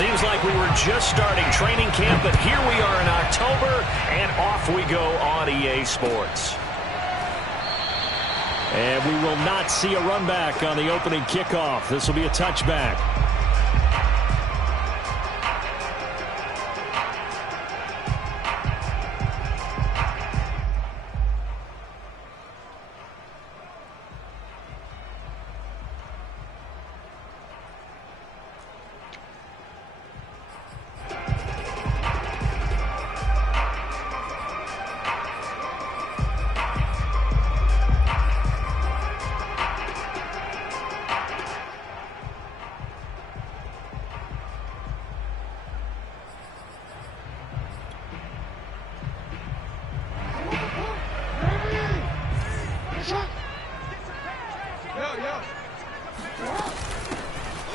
Seems like we were just starting training camp, but here we are in October, and off we go on EA Sports. And we will not see a run back on the opening kickoff. This will be a touchback.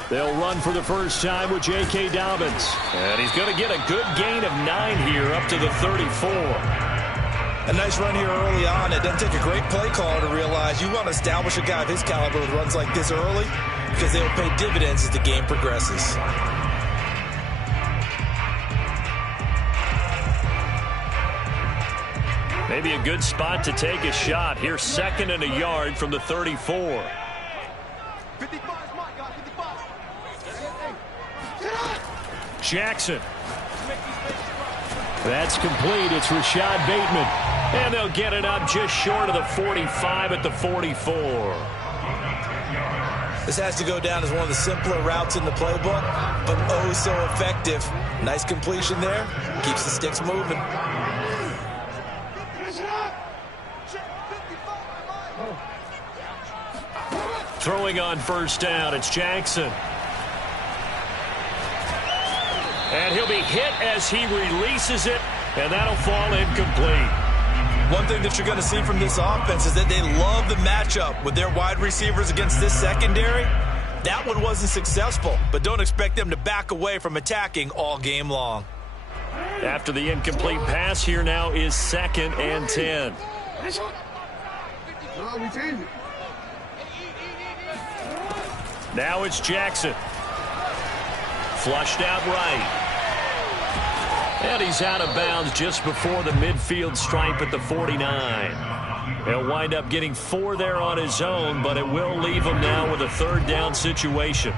They'll run for the first time with J.K. Dobbins. And he's going to get a good gain of 9 here up to the 34. A nice run here early on. It doesn't take a great play caller to realize you want to establish a guy of his caliber with runs like this early because they will pay dividends as the game progresses. Maybe a good spot to take a shot. Here's 2nd and a yard from the 34. Jackson. That's complete. It's Rashad Bateman. And they'll get it up just short of the 45 at the 44. This has to go down as one of the simpler routes in the playbook, but oh so effective. Nice completion there. Keeps the sticks moving. Throwing on first down, it's Jackson. And he'll be hit as he releases it, and that'll fall incomplete. One thing that you're going to see from this offense is that they love the matchup with their wide receivers against this secondary. That one wasn't successful, but don't expect them to back away from attacking all game long. After the incomplete pass, here now is 2nd and 10. Now it's Jackson. Flushed out right. And he's out of bounds just before the midfield stripe at the 49. He'll wind up getting 4 there on his own, but it will leave him now with a 3rd down situation.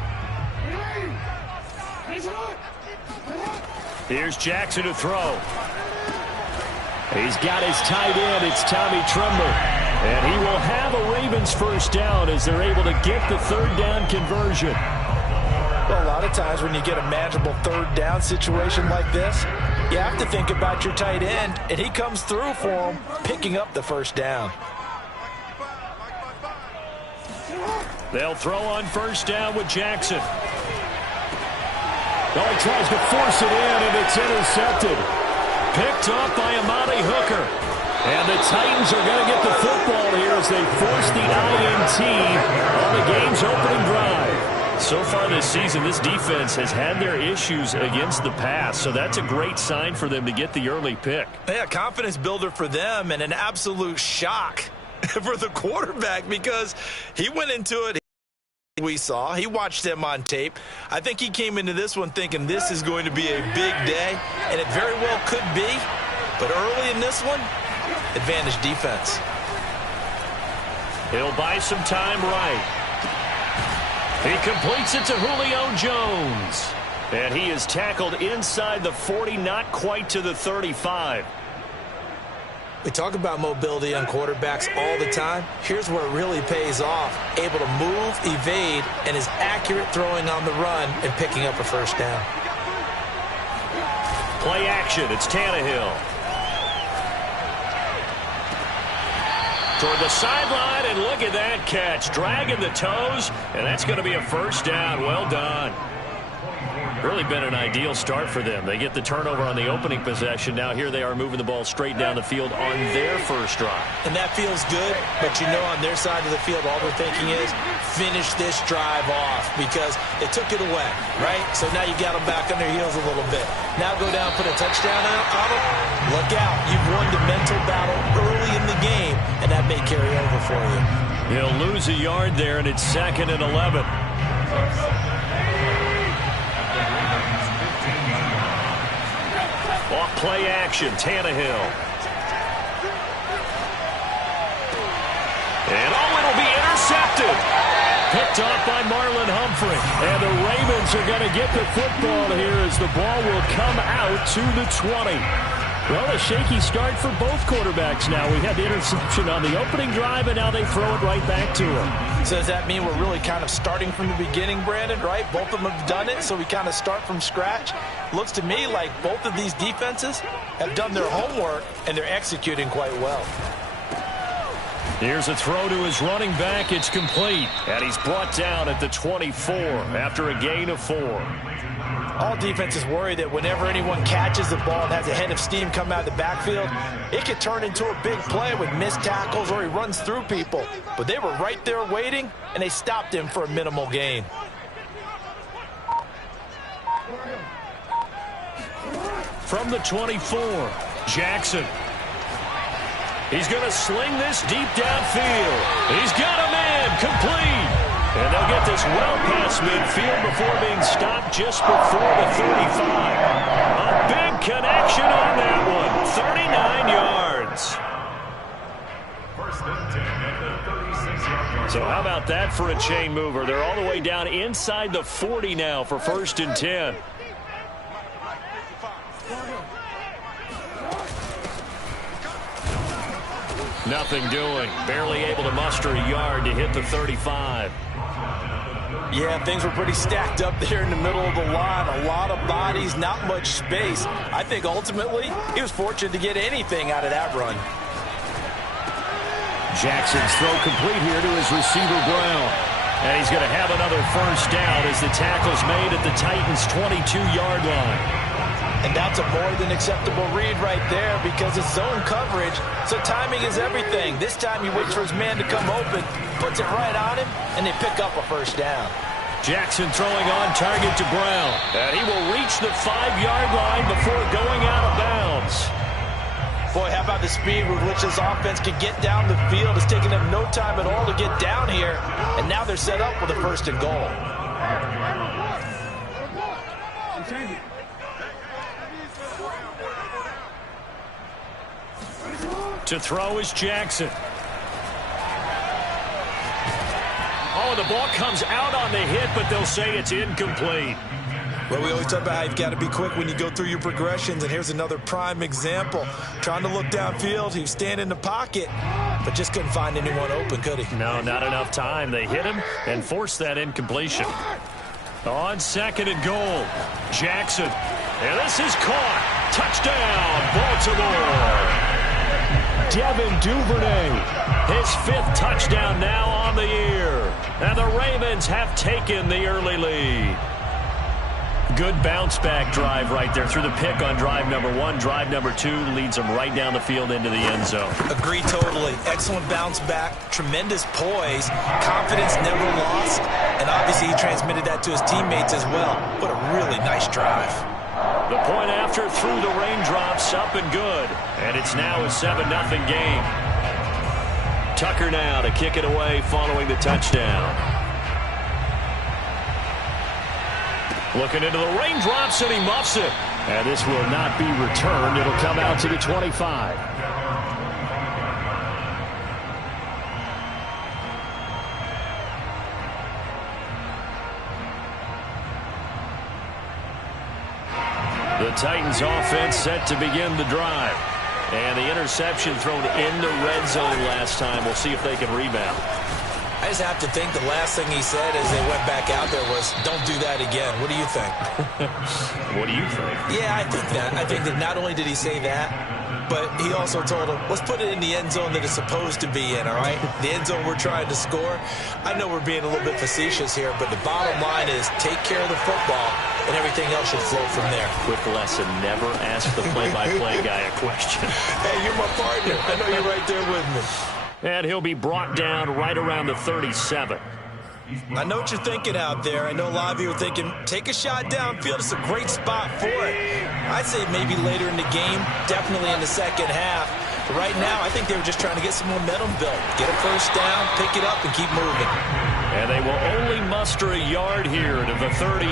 Here's Jackson to throw. He's got his tight end. It's Tommy Tremble. And he will have a Ravens first down as they're able to get the 3rd down conversion. Well, a lot of times when you get a manageable 3rd down situation like this, you have to think about your tight end, and he comes through for him, picking up the 1st down. They'll throw on first down with Jackson. Oh, he tries to force it in, and it's intercepted. Picked up by Amani Hooker. And the Titans are going to get the football here as they force the INT on the game's opening drive. So far this season, this defense has had their issues against the pass, so that's a great sign for them to get the early pick. Yeah, confidence builder for them and an absolute shock for the quarterback because he went into it. We saw. He watched them on tape. I think he came into this one thinking this is going to be a big day, and it very well could be. But early in this one, advantage defense. He'll buy some time right. He completes it to Julio Jones. And he is tackled inside the 40, not quite to the 35. We talk about mobility on quarterbacks all the time. Here's where it really pays off. Able to move, evade, and is accurate throwing on the run and picking up a 1st down. Play action. It's Tannehill. Toward the sideline, and look at that catch. Dragging the toes, and that's going to be a 1st down. Well done. Really been an ideal start for them. They get the turnover on the opening possession. Now here they are moving the ball straight down the field on their first drive. And that feels good, but you know on their side of the field all they're thinking is finish this drive off because they took it away, right? So now you got them back on their heels a little bit. Now go down, put a touchdown on them. Look out. You've won the mental battle early in the game, and that may carry over for you. He'll lose a yard there, and it's 2nd and 11. Off play action, Tannehill. And it'll be intercepted. Picked off by Marlon Humphrey. And the Ravens are going to get the football here as the ball will come out to the 20. Well, a shaky start for both quarterbacks now. We had the interception on the opening drive, and now they throw it right back to him. So does that mean we're really kind of starting from the beginning, Brandon, right? Both of them have done it, so we kind of start from scratch. Looks to me like both of these defenses have done their homework, and they're executing quite well. Here's a throw to his running back. It's complete. And he's brought down at the 24 after a gain of 4. All defenses worry that whenever anyone catches the ball and has a head of steam come out of the backfield, it could turn into a big play with missed tackles or he runs through people. But they were right there waiting, and they stopped him for a minimal gain. From the 24, Jackson. He's going to sling this deep downfield. He's got a man complete. And they'll get this well past midfield before being stopped just before the 35. A big connection on that one. 39 yards. So how about that for a chain mover? They're all the way down inside the 40 now for 1st and 10. Nothing doing. Barely able to muster a yard to hit the 35. Yeah, things were pretty stacked up there in the middle of the line. A lot of bodies, not much space. I think ultimately he was fortunate to get anything out of that run. Jackson's throw complete here to his receiver, Brown. And he's going to have another first down as the tackle's made at the Titans' 22-yard line. And that's a more than acceptable read right there because it's zone coverage, so timing is everything. This time he waits for his man to come open, puts it right on him, and they pick up a first down. Jackson throwing on target to Brown. And he will reach the 5-yard line before going out of bounds. Boy, how about the speed with which this offense can get down the field? It's taken them no time at all to get down here, and now they're set up with a 1st and goal. To throw is Jackson. Oh, the ball comes out on the hit, but they'll say it's incomplete. Well, we always talk about how you've got to be quick when you go through your progressions, and here's another prime example. Trying to look downfield, he was standing in the pocket, but just couldn't find anyone open, could he? No, not enough time. They hit him and forced that incompletion. On 2nd and goal, Jackson. And this is caught. Touchdown, Baltimore. Devin Duvernay, his 5th touchdown now on the year. And the Ravens have taken the early lead. Good bounce-back drive right there through the pick on drive number 1. Drive number 2 leads them right down the field into the end zone. Agree totally. Excellent bounce back, tremendous poise, confidence never lost, and obviously he transmitted that to his teammates as well. What a really nice drive. The point after through the raindrops, up and good. And it's now a 7-0 game. Tucker now to kick it away following the touchdown. Looking into the raindrops, and he muffs it. And this will not be returned. It'll come out to the 25. The Titans offense set to begin the drive. And the interception thrown in the red zone last time. We'll see if they can rebound. I just have to think the last thing he said as they went back out there was, don't do that again. What do you think? What do you think? Yeah, I think that. I think that not only did he say that, but he also told him, let's put it in the end zone that it's supposed to be in, all right? The end zone we're trying to score. I know we're being a little bit facetious here, but the bottom line is take care of the football, and everything else should flow from there. Quick lesson, never ask the play-by-play guy a question. Hey, you're my partner. I know you're right there with me. And he'll be brought down right around the 37. I know what you're thinking out there. I know a lot of you are thinking, take a shot downfield. It's a great spot for it. I'd say maybe later in the game, definitely in the second half. But right now, I think they were just trying to get some momentum built. Get a first down, pick it up, and keep moving. And they will only muster a yard here to the 38.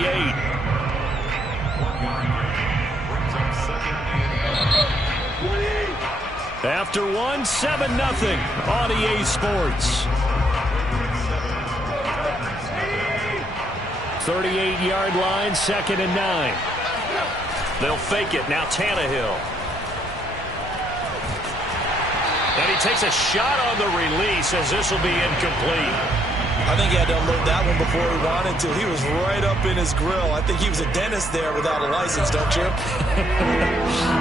After one, 7-0 on EA Sports. 38-yard line, 2nd and 9. They'll fake it. Now Tannehill. And he takes a shot on the release as this will be incomplete. I think he had to unload that one before he wanted to. He was right up in his grill. I think he was a dentist there without a license, don't you?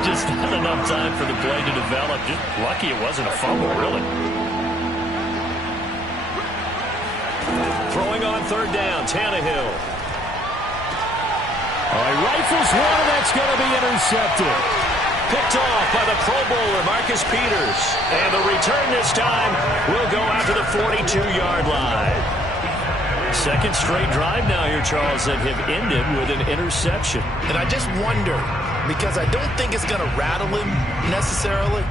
Just not enough time for the play to develop. Just lucky it wasn't a fumble, really. Throwing on 3rd down, Tannehill. He rifles one, and that's going to be intercepted. Picked off by the Pro Bowler, Marcus Peters. And the return this time will go out to the 42-yard line. Second straight drive now here, Charles, that have ended with an interception. And I just wonder, because I don't think it's going to rattle him necessarily,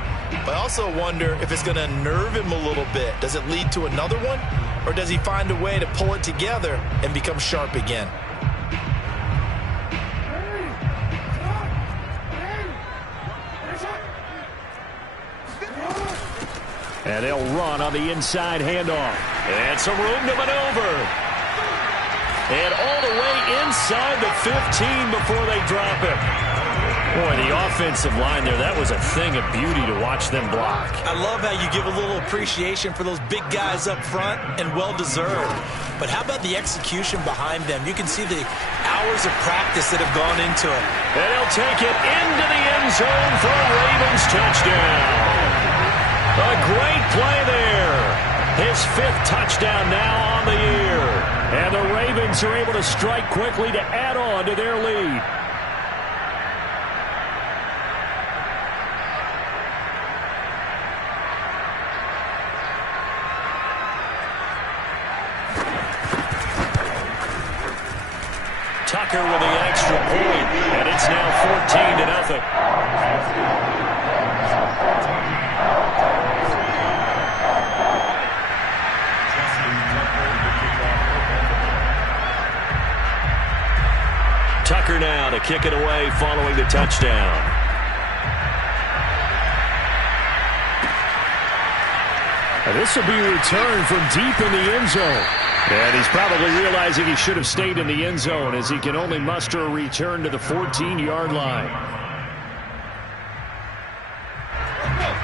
but I also wonder if it's going to nerve him a little bit. Does it lead to another one? Or does he find a way to pull it together and become sharp again? And they'll run on the inside handoff. And some room to maneuver. And all the way inside the 15 before they drop it. Boy, the offensive line there, that was a thing of beauty to watch them block. I love how you give a little appreciation for those big guys up front, and well-deserved. But how about the execution behind them? You can see the hours of practice that have gone into it. And he'll take it into the end zone for a Ravens touchdown. A great play there. His 5th touchdown now on the year. And the Ravens are able to strike quickly to add on to their lead. Tucker with the extra point, and it's now 14-0. Tucker now to kick it away following the touchdown. And this will be returned from deep in the end zone. And he's probably realizing he should have stayed in the end zone as he can only muster a return to the 14-yard line.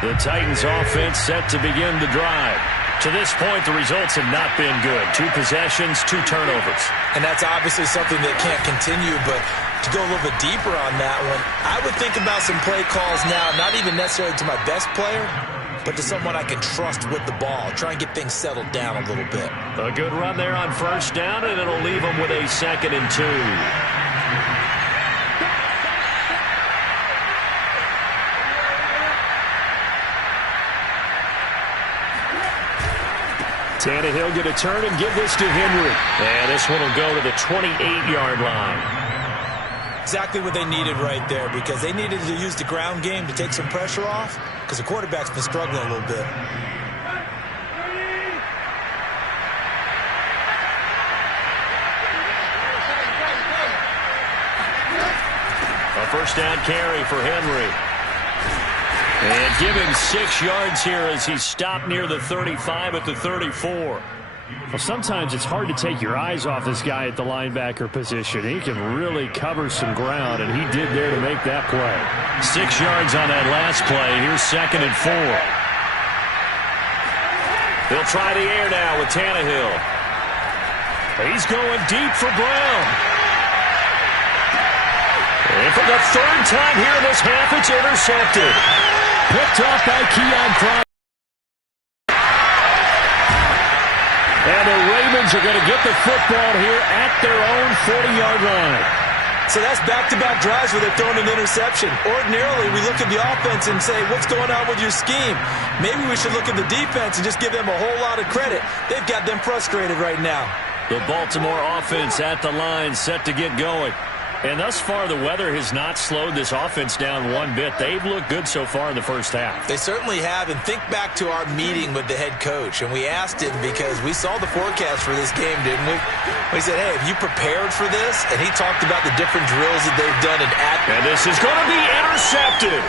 The Titans offense set to begin the drive. To this point, the results have not been good. 2 possessions, 2 turnovers. And that's obviously something that can't continue, but to go a little bit deeper on that one, I would think about some play calls now, not even necessarily to my best player, but to someone I can trust with the ball. Try and get things settled down a little bit. A good run there on 1st down, and it'll leave them with a 2nd and 2. Tannehill going to turn and give this to Henry. And this one will go to the 28-yard line. Exactly what they needed right there, because they needed to use the ground game to take some pressure off, because the quarterback's been struggling a little bit. A 1st down carry for Henry. And give him 6 yards here as he's stopped near the 35 at the 34. Well, sometimes it's hard to take your eyes off this guy at the linebacker position. He can really cover some ground, and he did there to make that play. 6 yards on that last play. Here's 2nd and 4. They'll try the air now with Tannehill. He's going deep for Brown. And for the 3rd time here in this half, it's intercepted. Picked off by Keon Cross. And the Ravens are going to get the football here at their own 40-yard line. So that's back-to-back drives where they're throwing an interception. Ordinarily, we look at the offense and say, what's going on with your scheme? Maybe we should look at the defense and just give them a whole lot of credit. They've got them frustrated right now. The Baltimore offense at the line, set to get going. And thus far, the weather has not slowed this offense down one bit. They've looked good so far in the first half. They certainly have. And think back to our meeting with the head coach. And we asked him, because we saw the forecast for this game, didn't we? We said, hey, have you prepared for this? And he talked about the different drills that they've done. And this is going to be intercepted.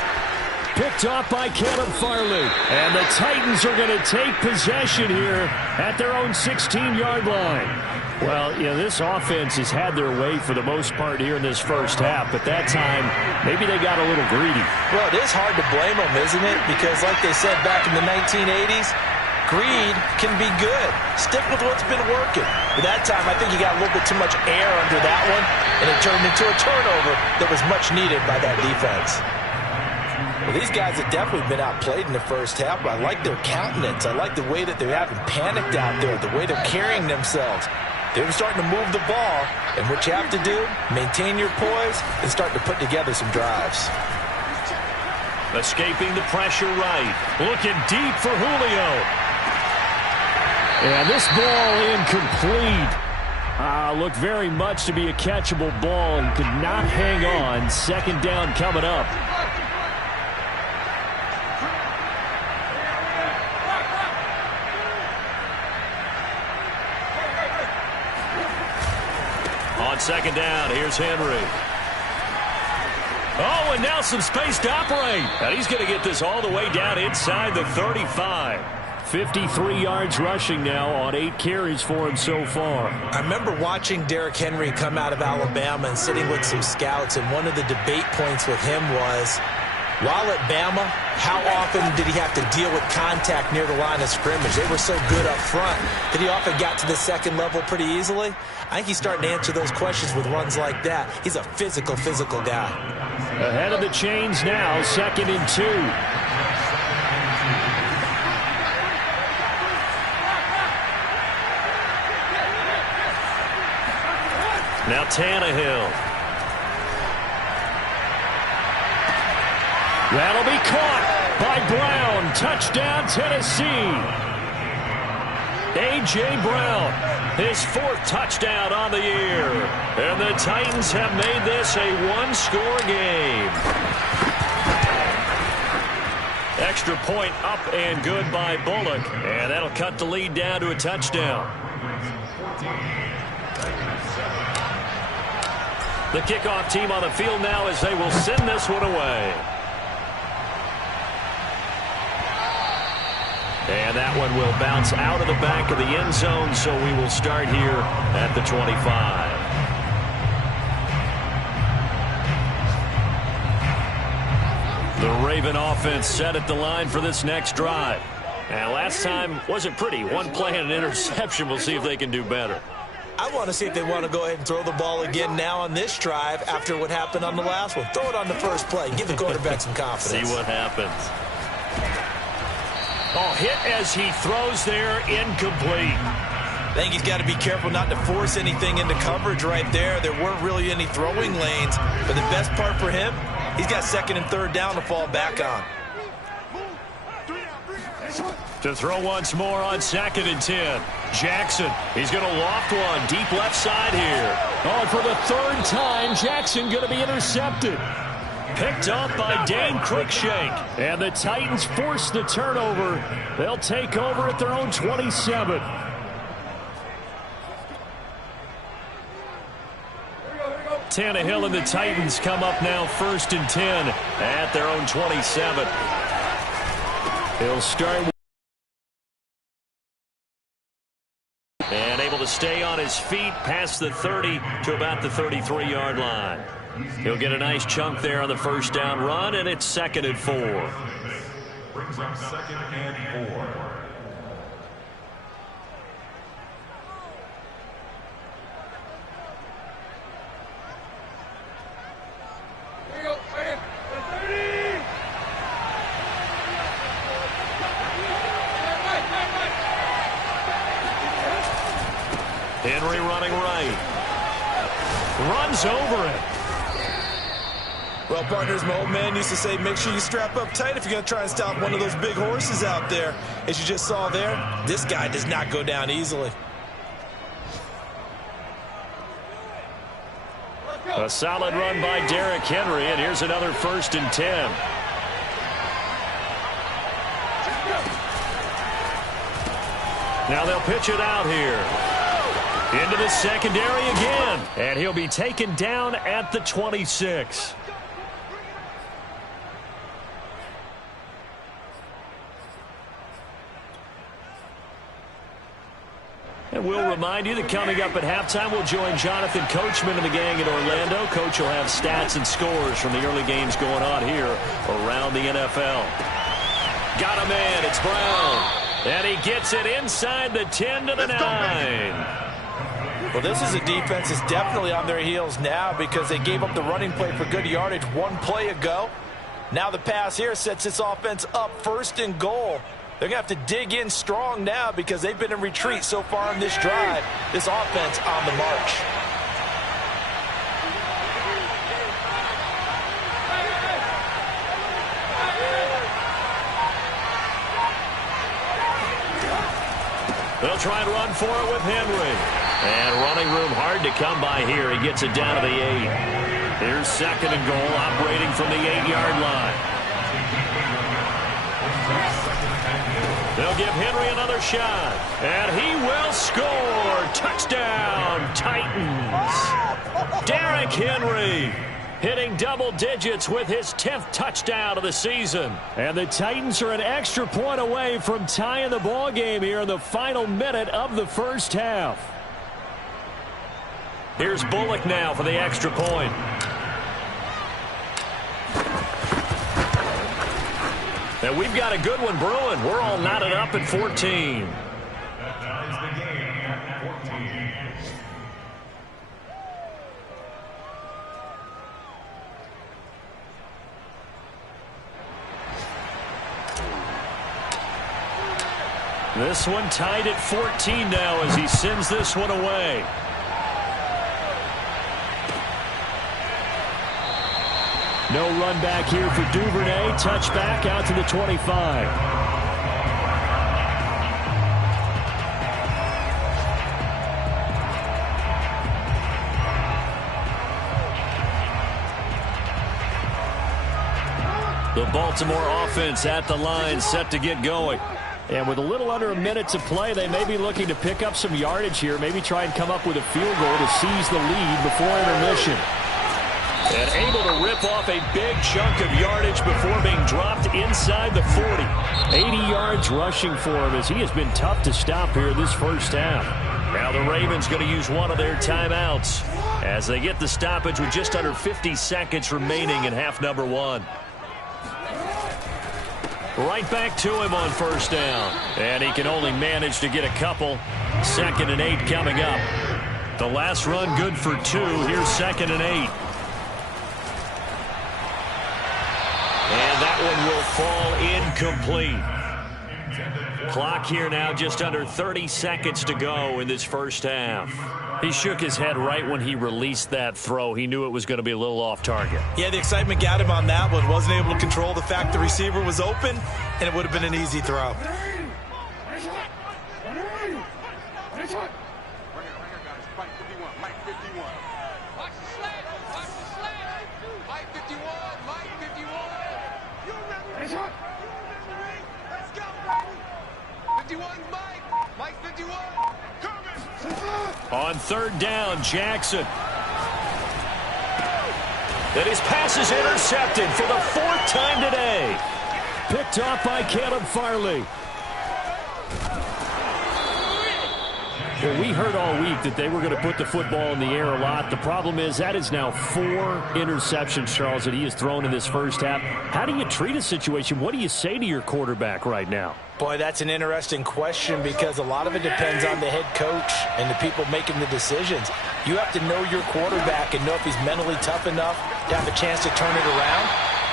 Picked off by Caleb Farley. And the Titans are going to take possession here at their own 16-yard line. Well, you know, this offense has had their way for the most part here in this first half, but that time, maybe they got a little greedy. Well, it is hard to blame them, isn't it? Because like they said back in the 1980s, greed can be good. Stick with what's been working. But that time, I think you got a little bit too much air under that one, and it turned into a turnover that was much needed by that defense. Well, these guys have definitely been outplayed in the first half, but I like their countenance. I like the way that they're having panicked out there, the way they're carrying themselves. They're starting to move the ball, and what you have to do, maintain your poise and start to put together some drives. Escaping the pressure right. Looking deep for Julio. And this ball incomplete. Looked very much to be a catchable ball and could not hang on. Second down coming up. On second down, here's Henry. Oh, and now some space to operate. And he's going to get this all the way down inside the 35. 53 yards rushing now on 8 carries for him so far. I remember watching Derrick Henry come out of Alabama and sitting with some scouts, and one of the debate points with him was, while at Bama, how often did he have to deal with contact near the line of scrimmage? They were so good up front that he often got to the second level pretty easily. I think he's starting to answer those questions with runs like that. He's a physical guy. Ahead of the chains now, 2nd and 2. Now Tannehill. That'll be caught by Brown. Touchdown, Tennessee. A.J. Brown, his 4th touchdown on the year. And the Titans have made this a one-score game. Extra point up and good by Bullock. And that'll cut the lead down to a touchdown. The kickoff team on the field now as they will send this one away. And that one will bounce out of the back of the end zone, so we will start here at the 25. The Raven offense set at the line for this next drive. And last time wasn't pretty. One play and an interception. We'll see if they can do better. I want to see if they want to go ahead and throw the ball again now on this drive after what happened on the last one. Throw it on the first play. Give the quarterback some confidence. See what happens. Oh, hit as he throws there, incomplete. I think he's got to be careful not to force anything into coverage right there. There weren't really any throwing lanes, but the best part for him, he's got 2nd and 3rd down to fall back on. To throw once more on 2nd and 10. Jackson, he's going to loft one deep left side here. Oh, and for the 3rd time, Jackson going to be intercepted. Picked up by Dane Cruikshank. And the Titans force the turnover. They'll take over at their own 27. Tannehill and the Titans come up now 1st and 10 at their own 27. He'll start and able to stay on his feet past the 30 to about the 33-yard line. He'll get a nice chunk there on the first down run, and it's 2nd and 4. Brings up 2nd and 4. Henry running right. Runs over it. Well, partners, my old man used to say, make sure you strap up tight if you're going to try and stop one of those big horses out there. As you just saw there, this guy does not go down easily. A solid run by Derrick Henry, and here's another 1st and 10. Now they'll pitch it out here. Into the secondary again. And he'll be taken down at the 26. And we'll remind you that coming up at halftime, we'll join Jonathan Coachman and the gang in Orlando. Coach will have stats and scores from the early games going on here around the NFL. Got a man. It's Brown. And he gets it inside the 10 to the 9. Well, this is a defense that's definitely on their heels now because they gave up the running play for good yardage one play ago. Now the pass here sets this offense up 1st and goal. They're going to have to dig in strong now because they've been in retreat so far in this drive. This offense on the march. They'll try and run for it with Henry. And running room hard to come by here. He gets it down to the 8. Here's 2nd and goal, operating from the 8-yard line. They'll give Henry another shot. And he will score. Touchdown, Titans. Derrick Henry hitting double digits with his 10th touchdown of the season. And the Titans are an extra point away from tying the ball game here in the final minute of the first half. Here's Bullock now for the extra point. And we've got a good one brewing. We're all knotted up at 14. That ties the game at 14. This one tied at 14 now as he sends this one away. No run back here for Duvernay. Touchback out to the 25. The Baltimore offense at the line, set to get going. And with a little under a minute to play, they may be looking to pick up some yardage here, maybe try and come up with a field goal to seize the lead before intermission. And able to rip off a big chunk of yardage before being dropped inside the 40. 80 yards rushing for him as he has been tough to stop here this first half. Now the Ravens going to use one of their timeouts as they get the stoppage with just under 50 seconds remaining in half number 1. Right back to him on first down. And he can only manage to get a couple. 2nd and 8 coming up. The last run good for 2. Here's 2nd and 8. And that one will fall incomplete. Clock here now, just under 30 seconds to go in this first half. He shook his head right when he released that throw. He knew it was going to be a little off target. Yeah, the excitement got him on that one. Wasn't able to control the fact the receiver was open, and it would have been an easy throw. On 3rd down, Jackson. And his pass is intercepted for the 4th time today. Picked off by Caleb Farley. Well, we heard all week that they were going to put the football in the air a lot. The problem is that is now 4 interceptions, Charles, that he has thrown in this first half. How do you treat a situation? What do you say to your quarterback right now? Boy, that's an interesting question because a lot of it depends on the head coach and the people making the decisions. You have to know your quarterback and know if he's mentally tough enough to have a chance to turn it around.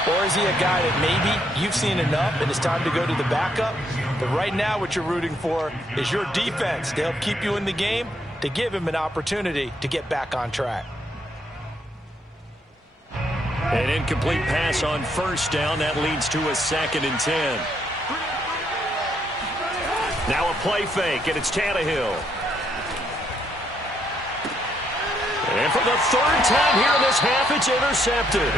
Or is he a guy that maybe you've seen enough and it's time to go to the backup? But right now what you're rooting for is your defense to help keep you in the game, to give him an opportunity to get back on track. An incomplete pass on first down. That leads to a 2nd and 10. Now a play fake, and it's Tannehill. And for the 3rd time here in this half, it's intercepted.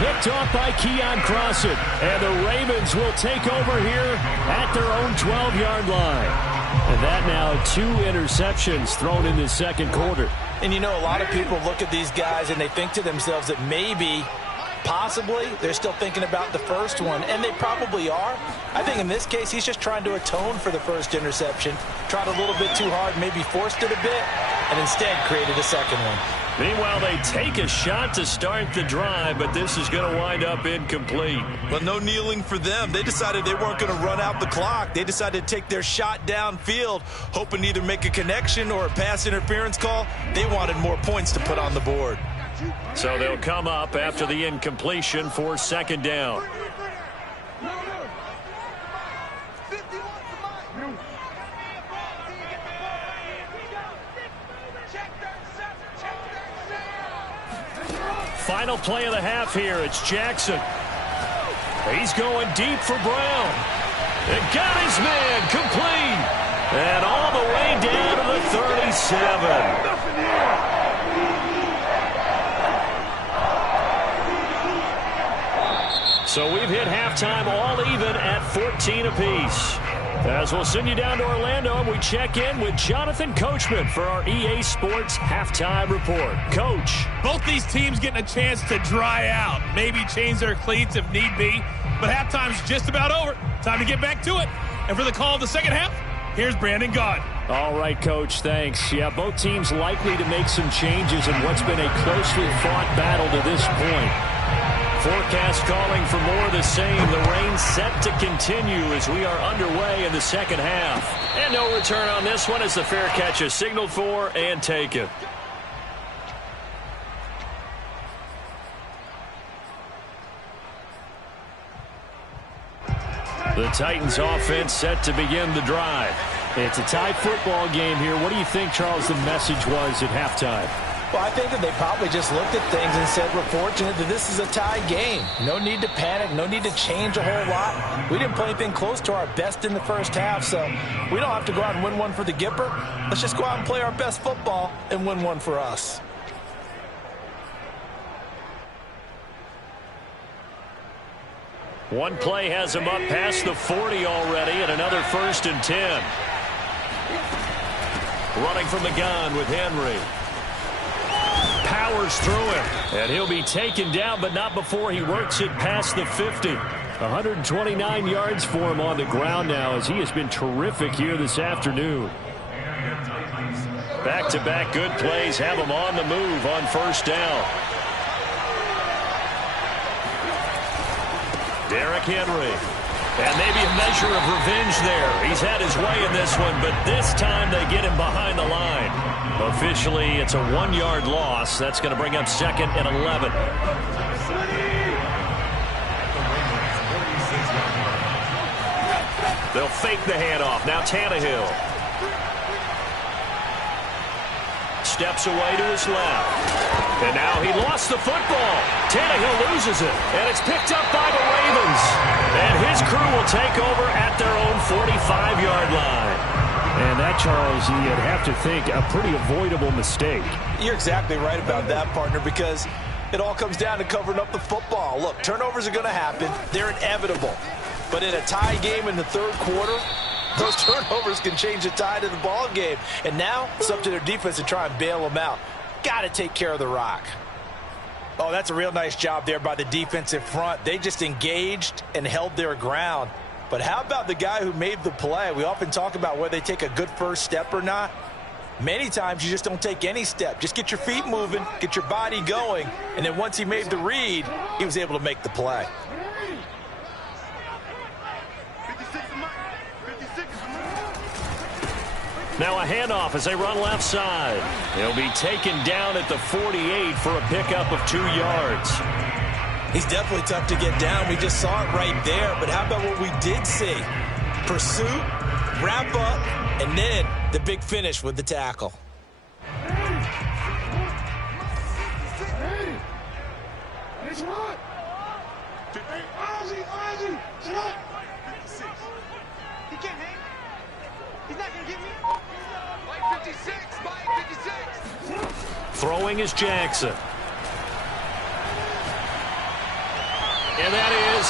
Picked off by Keon Crossett. And the Ravens will take over here at their own 12-yard line. And that now 2 interceptions thrown in this 2nd quarter. And you know, a lot of people look at these guys and they think to themselves that maybe Possibly, they're still thinking about the first one, and they probably are. I think in this case, he's just trying to atone for the first interception. Tried a little bit too hard, maybe forced it a bit, and instead created a second one. Meanwhile, they take a shot to start the drive, but this is going to wind up incomplete. Well, no kneeling for them. They decided they weren't going to run out the clock. They decided to take their shot downfield, hoping to either make a connection or a pass interference call. They wanted more points to put on the board. So they'll come up after the incompletion for second down. Final play of the half here. It's Jackson. He's going deep for Brown. And got his man complete. And all the way down to the 37. So we've hit halftime all even at 14 apiece. As we'll send you down to Orlando, and we check in with Jonathan Coachman for our EA Sports Halftime Report. Coach. Both these teams getting a chance to dry out, maybe change their cleats if need be, but halftime's just about over. Time to get back to it. And for the call of the second half, here's Brandon Gaud. All right, Coach, thanks. Yeah, both teams likely to make some changes in what's been a closely fought battle to this point. Forecast calling for more of the same. The rain set to continue as we are underway in the second half. And no return on this one as the fair catch is signaled for and taken. The Titans offense set to begin the drive. It's a tie football game here. What do you think, Charles, the message was at halftime? Well, I think that they probably just looked at things and said, we're fortunate that this is a tie game. No need to panic. No need to change a whole lot. We didn't play anything close to our best in the first half, so we don't have to go out and win one for the Gipper. Let's just go out and play our best football and win one for us. One play has him up past the 40 already, and another 1st and 10. Running from the gun with Henry. Powers through him, and he'll be taken down, but not before he works it past the 50. 129 yards for him on the ground now, as he has been terrific here this afternoon. Back-to-back good plays have him on the move on first down. Derrick Henry. And maybe a measure of revenge there. He's had his way in this one, but this time they get him behind the line. Officially, it's a 1-yard loss. That's going to bring up 2nd and 11. They'll fake the handoff. Now Tannehill. Steps away to his left. And now he lost the football. Tannehill loses it. And it's picked up by the Ravens. And his crew will take over at their own 45-yard line. And that, Charles, you'd have to think a pretty avoidable mistake. You're exactly right about that, partner, because it all comes down to covering up the football. Look, turnovers are going to happen. They're inevitable. But in a tie game in the third quarter, those turnovers can change the tide of the ball game. And now it's up to their defense to try and bail them out. Got to take care of the rock. Oh, that's a real nice job there by the defensive front. They just engaged and held their ground. But how about the guy who made the play? We often talk about whether they take a good first step or not. Many times you just don't take any step. Just get your feet moving, get your body going, and then once he made the read, he was able to make the play. Now a handoff as they run left side. He'll be taken down at the 48 for a pickup of 2 yards. He's definitely tough to get down. We just saw it right there. But how about what we did see? Pursuit, wrap up, and then the big finish with the tackle. He can't hang. He's not going to get me. Mike 56, Mike 56. Throwing is Jackson. And that is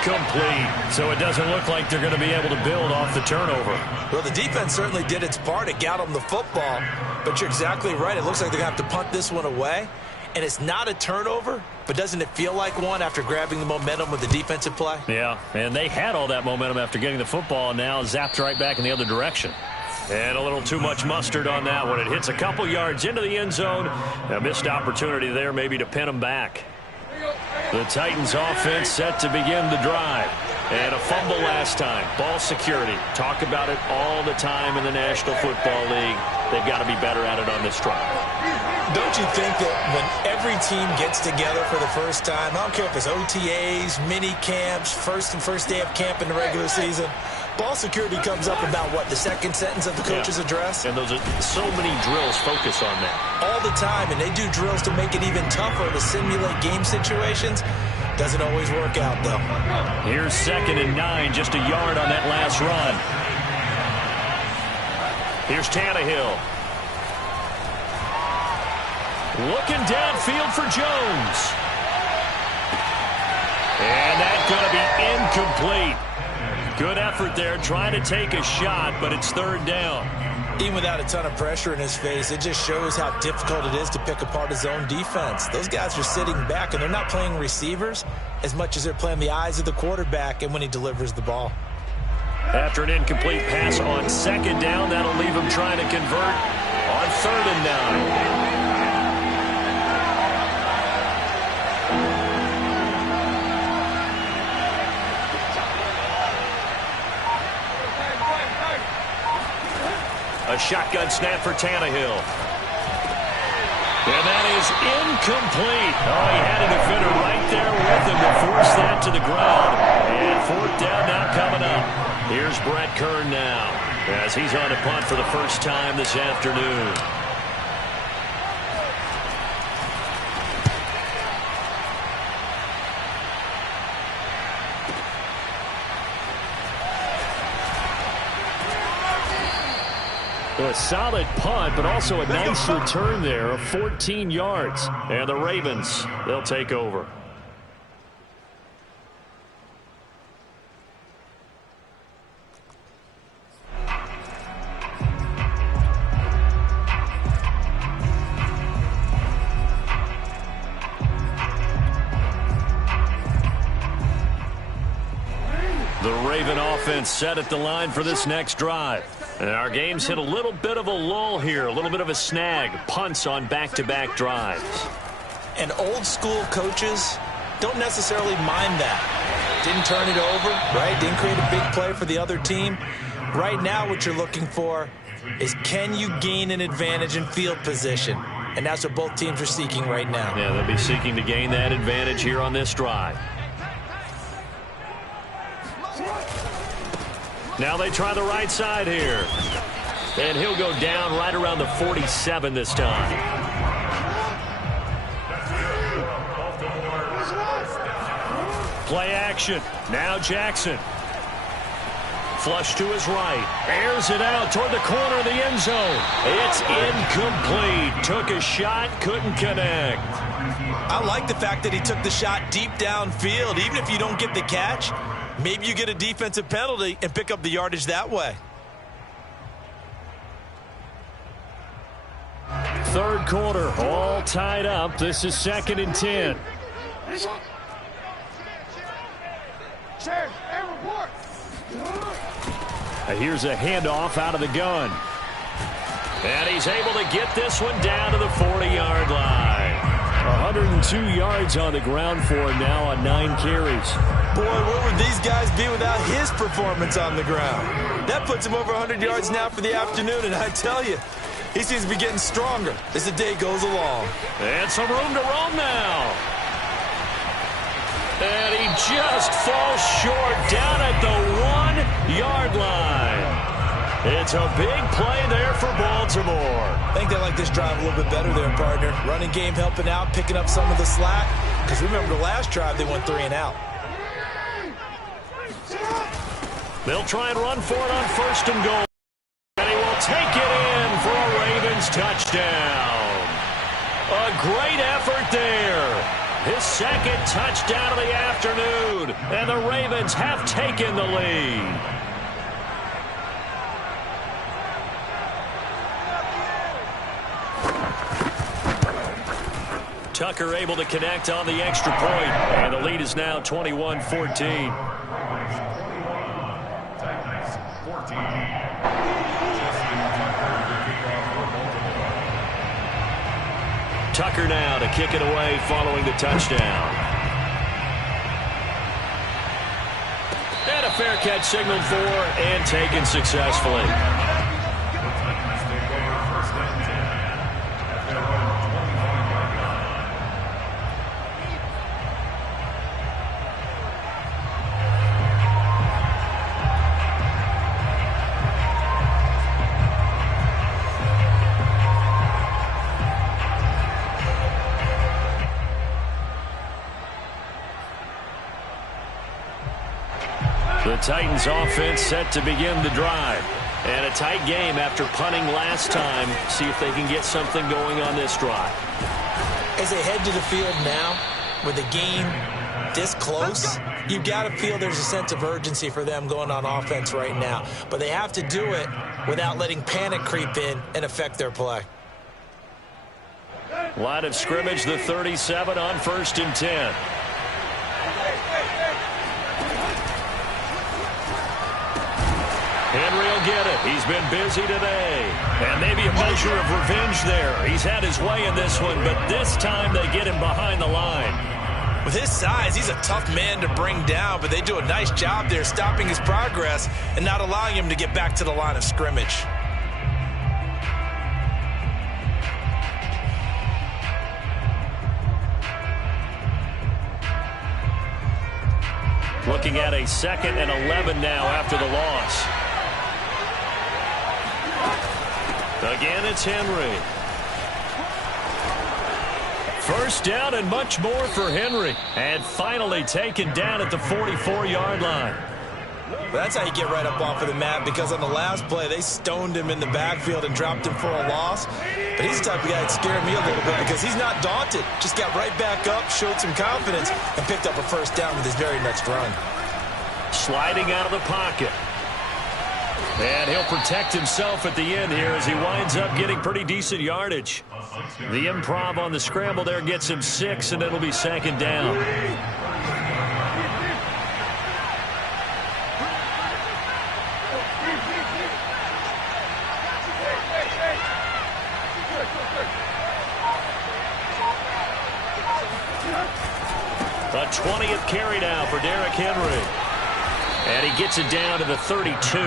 incomplete. So it doesn't look like they're going to be able to build off the turnover. Well, the defense certainly did its part. It got them the football. But you're exactly right. It looks like they're going to have to punt this one away. And it's not a turnover, but doesn't it feel like one after grabbing the momentum with the defensive play? Yeah, and they had all that momentum after getting the football, and now zapped right back in the other direction. And a little too much mustard on that one. It hits a couple yards into the end zone. A missed opportunity there maybe to pin them back. The Titans offense set to begin the drive. And a fumble last time. Ball security. Talk about it all the time in the National Football League. They've got to be better at it on this drive. Don't you think that when every team gets together for the first time, I don't care if it's OTAs, mini camps, first day of camp in the regular season, ball security comes up about, what, the second sentence of the coach's address? And those are so many drills focus on that. All the time, and they do drills to make it even tougher to simulate game situations. Doesn't always work out, though. Here's 2nd and 9, just a yard on that last run. Here's Tannehill. Looking downfield for Jones. And that's going to be incomplete. Good effort there, trying to take a shot, but it's 3rd down. Even without a ton of pressure in his face, it just shows how difficult it is to pick apart his own defense. Those guys are sitting back, and they're not playing receivers as much as they're playing the eyes of the quarterback and when he delivers the ball. After an incomplete pass on 2nd down, that'll leave him trying to convert on 3rd and 9. A shotgun snap for Tannehill. And that is incomplete. Oh, he had a defender right there with him to force that to the ground. And 4th down now coming up. Here's Brett Kern now as he's on to punt for the first time this afternoon. A solid punt, but also a nice return there of 14 yards. And the Ravens, they'll take over. The Raven offense set at the line for this next drive. And our game's hit a little bit of a lull here, a little bit of a snag. Punts on back-to-back drives. And old-school coaches don't necessarily mind that. Didn't turn it over, right? Didn't create a big play for the other team. Right now what you're looking for is, can you gain an advantage in field position? And that's what both teams are seeking right now. Yeah, they'll be seeking to gain that advantage here on this drive. Now they try the right side here. And he'll go down right around the 47 this time. Play action. Now Jackson. Flush to his right. Airs it out toward the corner of the end zone. It's incomplete. Took a shot, couldn't connect. I like the fact that he took the shot deep downfield. Even if you don't get the catch, maybe you get a defensive penalty and pick up the yardage that way. 3rd quarter, all tied up. This is 2nd and 10. Here's a handoff out of the gun. And he's able to get this one down to the 40-yard line. 102 yards on the ground for him now on 9 carries. Boy, where would these guys be without his performance on the ground? That puts him over 100 yards now for the afternoon, and I tell you, he seems to be getting stronger as the day goes along. And some room to roam now. And he just falls short down at the 1-yard line. It's a big play there for Baltimore. I think they like this drive a little bit better there, partner. Running game helping out, picking up some of the slack. Because remember the last drive, they went 3 and out. They'll try and run for it on 1st and goal. And he will take it in for a Ravens touchdown. A great effort there. His 2nd touchdown of the afternoon. And the Ravens have taken the lead. Tucker able to connect on the extra point, and the lead is now 21-14. Tucker now to kick it away following the touchdown. And a fair catch signaled for and taken successfully. The Titans offense set to begin the drive. And a tight game after punting last time. See if they can get something going on this drive. As they head to the field now, with the game this close, you've got to feel there's a sense of urgency for them going on offense right now. But they have to do it without letting panic creep in and affect their play. Line of scrimmage, the 37 on 1st and 10. Henry will get it. He's been busy today. And maybe a measure of revenge there. He's had his way in this one, but this time they get him behind the line. With his size, he's a tough man to bring down, but they do a nice job there stopping his progress and not allowing him to get back to the line of scrimmage. Looking at a 2nd and 11 now after the loss. Again, it's Henry. First down and much more for Henry. And finally taken down at the 44-yard line. That's how you get right up off of the mat, because on the last play, they stoned him in the backfield and dropped him for a loss. But he's the type of guy that scared me a little bit because he's not daunted. Just got right back up, showed some confidence, and picked up a first down with his very next run. Sliding out of the pocket. And he'll protect himself at the end here as he winds up getting pretty decent yardage. The improv on the scramble there gets him 6, and it'll be 2nd down. A 20th carry now for Derrick Henry. And he gets it down to the 32.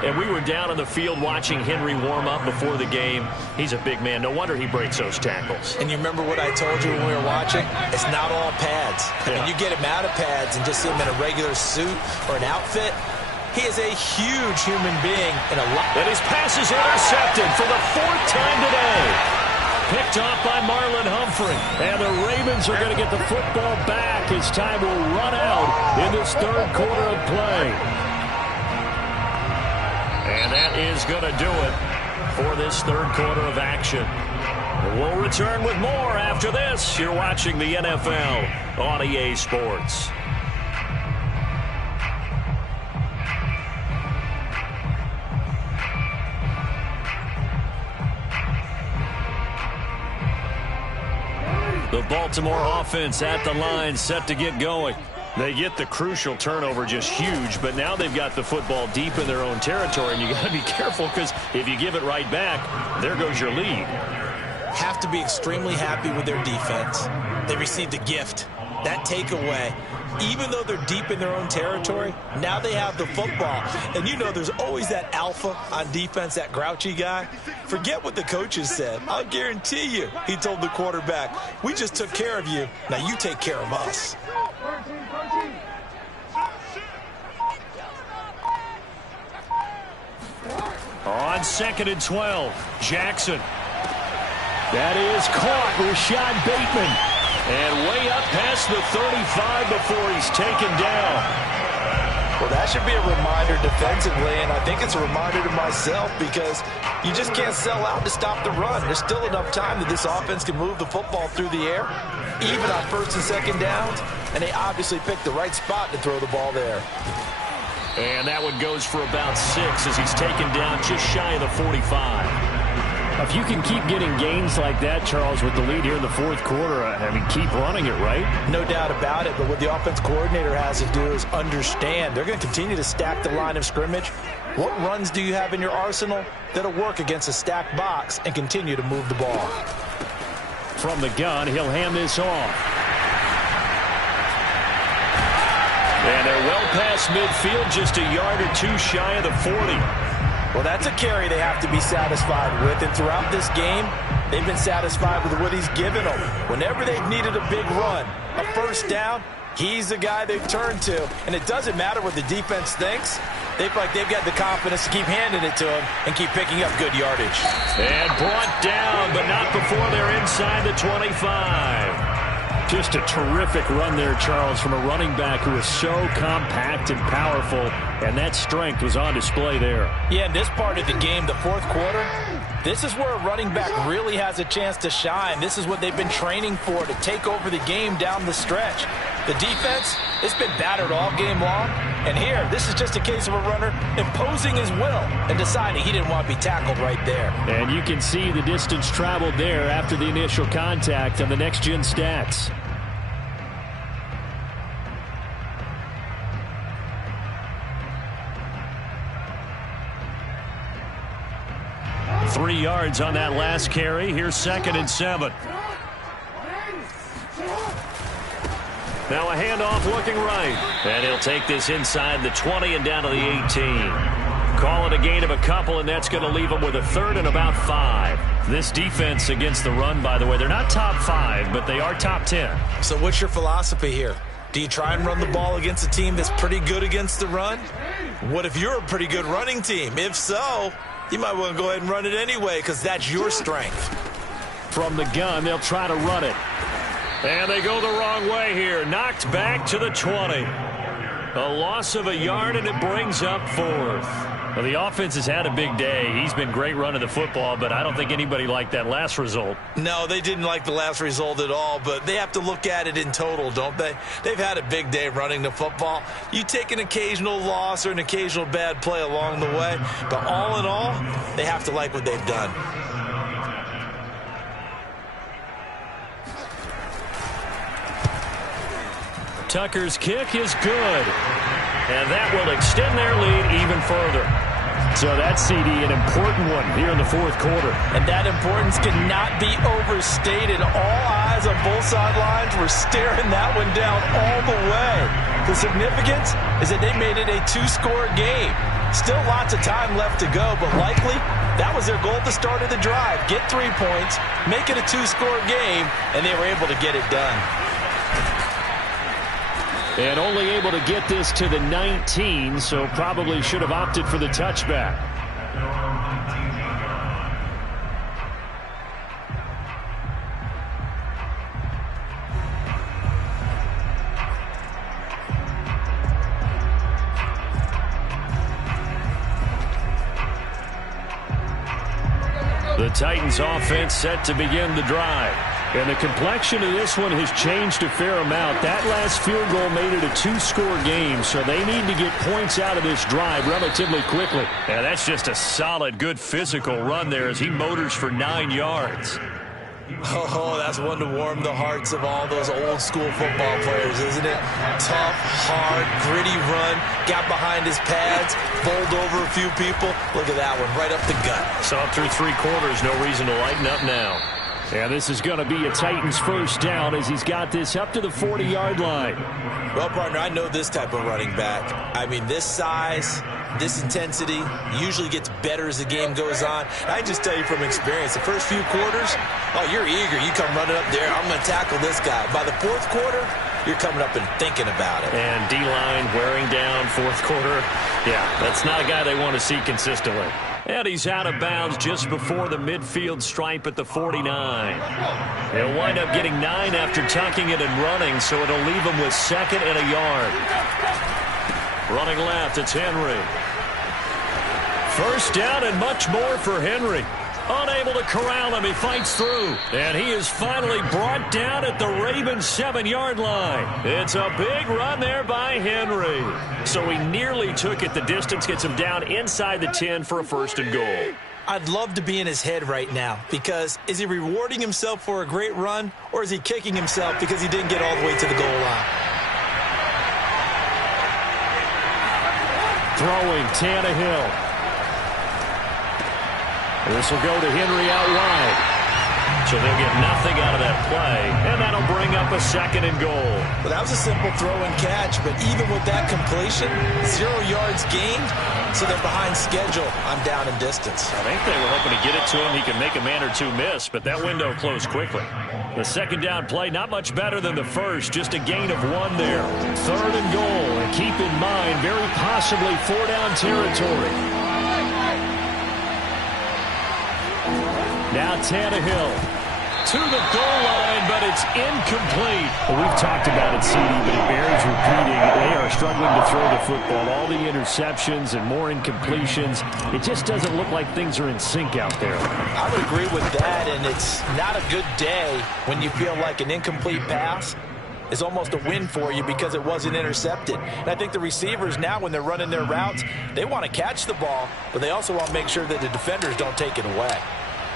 And we were down on the field watching Henry warm up before the game. He's a big man. No wonder he breaks those tackles. And you remember what I told you when we were watching? It's not all pads. Yeah. I mean, you get him out of pads and just see him in a regular suit or an outfit. He is a huge human being. And his pass is intercepted for the 4th time today. Picked off by Marlon Humphrey. And the Ravens are going to get the football back as time will run out in this 3rd quarter of play. And that is going to do it for this 3rd quarter of action. We'll return with more after this. You're watching the NFL on EA Sports. The Baltimore offense at the line, set to get going. They get the crucial turnover, just huge, but now they've got the football deep in their own territory, and you got to be careful because if you give it right back, there goes your lead. Have to be extremely happy with their defense. They received a gift. That takeaway, even though they're deep in their own territory, now they have the football. And you know there's always that alpha on defense, that grouchy guy. Forget what the coaches said. I'll guarantee you, he told the quarterback, we just took care of you. Now you take care of us. On 2nd and 12, Jackson. That is caught, Rashad Bateman. And way up past the 35 before he's taken down. Well, that should be a reminder defensively, and I think it's a reminder to myself because you just can't sell out to stop the run. There's still enough time that this offense can move the football through the air, even on 1st and 2nd downs, and they obviously picked the right spot to throw the ball there. And that one goes for about 6 as he's taken down just shy of the 45. A if you can keep getting gains like that, Charles, with the lead here in the fourth quarter, I mean, keep running it, right? No doubt about it, but what the offense coordinator has to do is understand they're going to continue to stack the line of scrimmage. What runs do you have in your arsenal that'll work against a stacked box and continue to move the ball? From the gun, he'll hand this off. And they're well past midfield, just a yard or two shy of the 40. Well, that's a carry they have to be satisfied with, and throughout this game, they've been satisfied with what he's given them. Whenever they've needed a big run, a first down, he's the guy they've turned to. And it doesn't matter what the defense thinks. They feel like they've got the confidence to keep handing it to him and keep picking up good yardage. And brought down, but not before they're inside the 25. Just a terrific run there, Charles, from a running back who is so compact and powerful, and that strength was on display there. Yeah, in this part of the game, the fourth quarter, this is where a running back really has a chance to shine. This is what they've been training for, to take over the game down the stretch. The defense, it's been battered all game long, and here, this is just a case of a runner imposing his will and deciding he didn't want to be tackled right there. And you can see the distance traveled there after the initial contact on the next-gen stats. Three yards on that last carry. Here's 2nd and 7. Now a handoff looking right. And he'll take this inside the 20 and down to the 18. Call it a gain of a couple, and that's going to leave them with a 3rd and about 5. This defense against the run, by the way, they're not top 5, but they are top 10. So what's your philosophy here? Do you try and run the ball against a team that's pretty good against the run? What if you're a pretty good running team? If so, you might want to go ahead and run it anyway, because that's your strength. From the gun, they'll try to run it. And they go the wrong way here. Knocked back to the 20. A loss of a yard, and it brings up 4th. Well, the offense has had a big day. He's been great running the football, but I don't think anybody liked that last result. No, they didn't like the last result at all, but they have to look at it in total, don't they? They've had a big day running the football. You take an occasional loss or an occasional bad play along the way, but all in all, they have to like what they've done. Tucker's kick is good. And that will extend their lead even further. So that CD, an important one here in the fourth quarter. And that importance cannot be overstated. All eyes on both sidelines were staring that one down all the way. The significance is that they made it a 2-score game. Still lots of time left to go, but likely that was their goal at the start of the drive. Get 3 points, make it a 2-score game, and they were able to get it done. And only able to get this to the 19, so probably should have opted for the touchback. The Titans offense set to begin the drive. And the complexion of this one has changed a fair amount. That last field goal made it a 2-score game, so they need to get points out of this drive relatively quickly. And that's just a solid, good physical run there as he motors for 9 yards. Oh, that's one to warm the hearts of all those old-school football players, isn't it? Tough, hard, gritty run, got behind his pads, bowled over a few people. Look at that one, right up the gut. Saw it through 3 quarters, no reason to lighten up now. And this is going to be a Titans first down as he's got this up to the 40-yard line. Well, partner, I know this type of running back. I mean, this size, this intensity usually gets better as the game goes on. I just tell you from experience, the first few quarters, oh, you're eager. You come running up there, I'm going to tackle this guy. By the fourth quarter, you're coming up and thinking about it. And D-line wearing down fourth quarter. Yeah, that's not a guy they want to see consistently. And he's out of bounds just before the midfield stripe at the 49. He'll wind up getting 9 after tucking it and running, so it'll leave him with 2nd and a yard. Running left, it's Henry. First down and much more for Henry. Unable to corral him, he fights through. And he is finally brought down at the Ravens 7-yard line. It's a big run there by Henry. So he nearly took it the distance, gets him down inside the 10 for a 1st and goal. I'd love to be in his head right now, because is he rewarding himself for a great run, or is he kicking himself because he didn't get all the way to the goal line? Throwing Tannehill. This will go to Henry out wide. So they'll get nothing out of that play, and that'll bring up a 2nd and goal. Well, that was a simple throw and catch, but even with that completion, 0 yards gained, so they're behind schedule. I'm down in distance. I think they were hoping to get it to him. He could make a man or two miss, but that window closed quickly. The 2nd down play, not much better than the first, just a gain of 1 there. 3rd and goal, and keep in mind, very possibly 4-down territory. Now Tannehill to the goal line, but it's incomplete. Well, we've talked about it, CD, but it bears repeating. They are struggling to throw the football. All the interceptions and more incompletions. It just doesn't look like things are in sync out there. I would agree with that, and it's not a good day when you feel like an incomplete pass is almost a win for you because it wasn't intercepted. And I think the receivers now, when they're running their routes, they want to catch the ball, but they also want to make sure that the defenders don't take it away.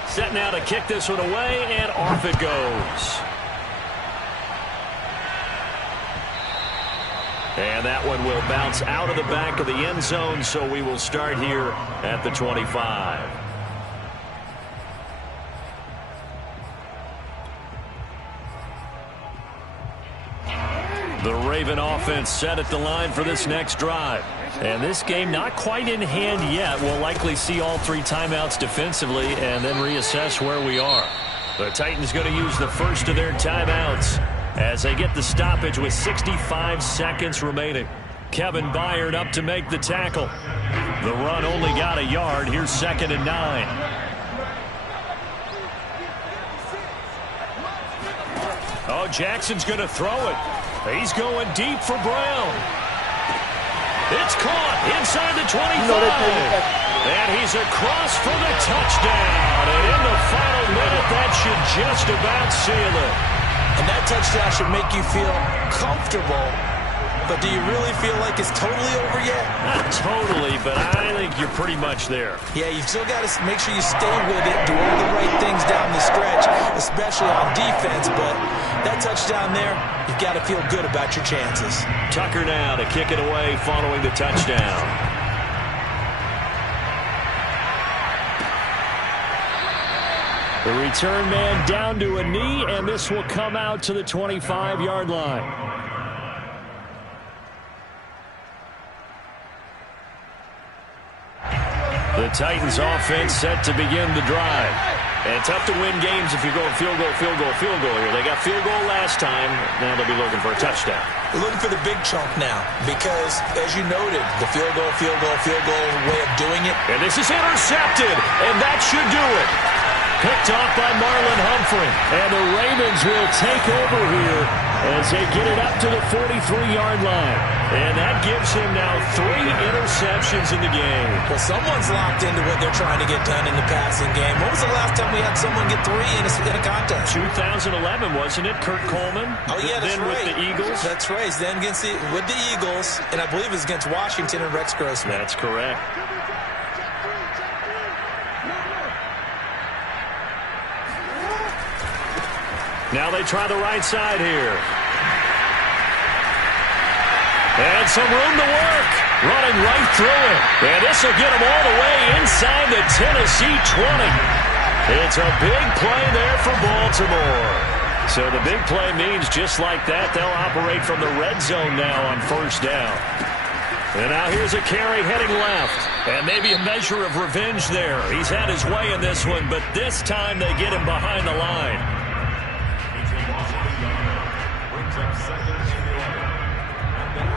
Set now to kick this one away, and off it goes. And that one will bounce out of the back of the end zone, so we will start here at the 25. The Raven offense set at the line for this next drive. And this game not quite in hand yet. We'll likely see all 3 timeouts defensively and then reassess where we are. The Titans going to use the first of their timeouts as they get the stoppage with 65 seconds remaining. Kevin Byard up to make the tackle. The run only got a yard. Here's 2nd and 9. Oh, Jackson's going to throw it. He's going deep for Brown. It's caught inside the 25. And he's across for the touchdown. And in the final minute, that should just about seal it. And that touchdown should make you feel comfortable. But do you really feel like it's totally over yet? Not totally, but I think you're pretty much there. Yeah, you've still got to make sure you stay with it, do all the right things down the stretch, especially on defense. But that touchdown there, you've got to feel good about your chances. Tucker now to kick it away following the touchdown. The return man down to a knee, and this will come out to the 25-yard line. The Titans offense set to begin the drive. And tough to win games if you're going field goal, field goal, field goal here. They got field goal last time. Now they'll be looking for a touchdown. They're looking for the big chunk now because, as you noted, the field goal way of doing it. And this is intercepted, and that should do it. Picked off by Marlon Humphrey. And the Ravens will take over here as they get it up to the 43-yard line. And that gives him now 3 interceptions in the game. Well, someone's locked into what they're trying to get done in the passing game. When was the last time we had someone get 3 in a contest? 2011, wasn't it? Kurt Coleman? Oh, yeah, that's then right. With the Eagles? That's right. Then with the Eagles, and I believe it was against Washington and Rex Grossman. That's correct. Now they try the right side here. And some room to work. Running right through it. And this will get them all the way inside the Tennessee 20. It's a big play there for Baltimore. So the big play means just like that, they'll operate from the red zone now on 1st down. And now here's a carry heading left. And maybe a measure of revenge there. He's had his way in this one, but this time they get him behind the line.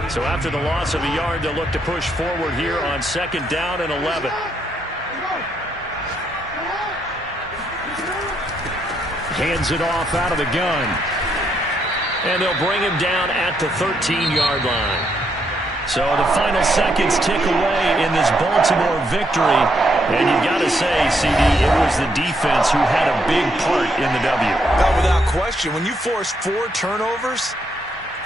So after the loss of a yard, they'll look to push forward here on 2nd down and 11. Hands it off out of the gun. And they'll bring him down at the 13-yard line. So the final seconds tick away in this Baltimore victory. And you've got to say, CD, it was the defense who had a big part in the W. Without question, when you force 4 turnovers,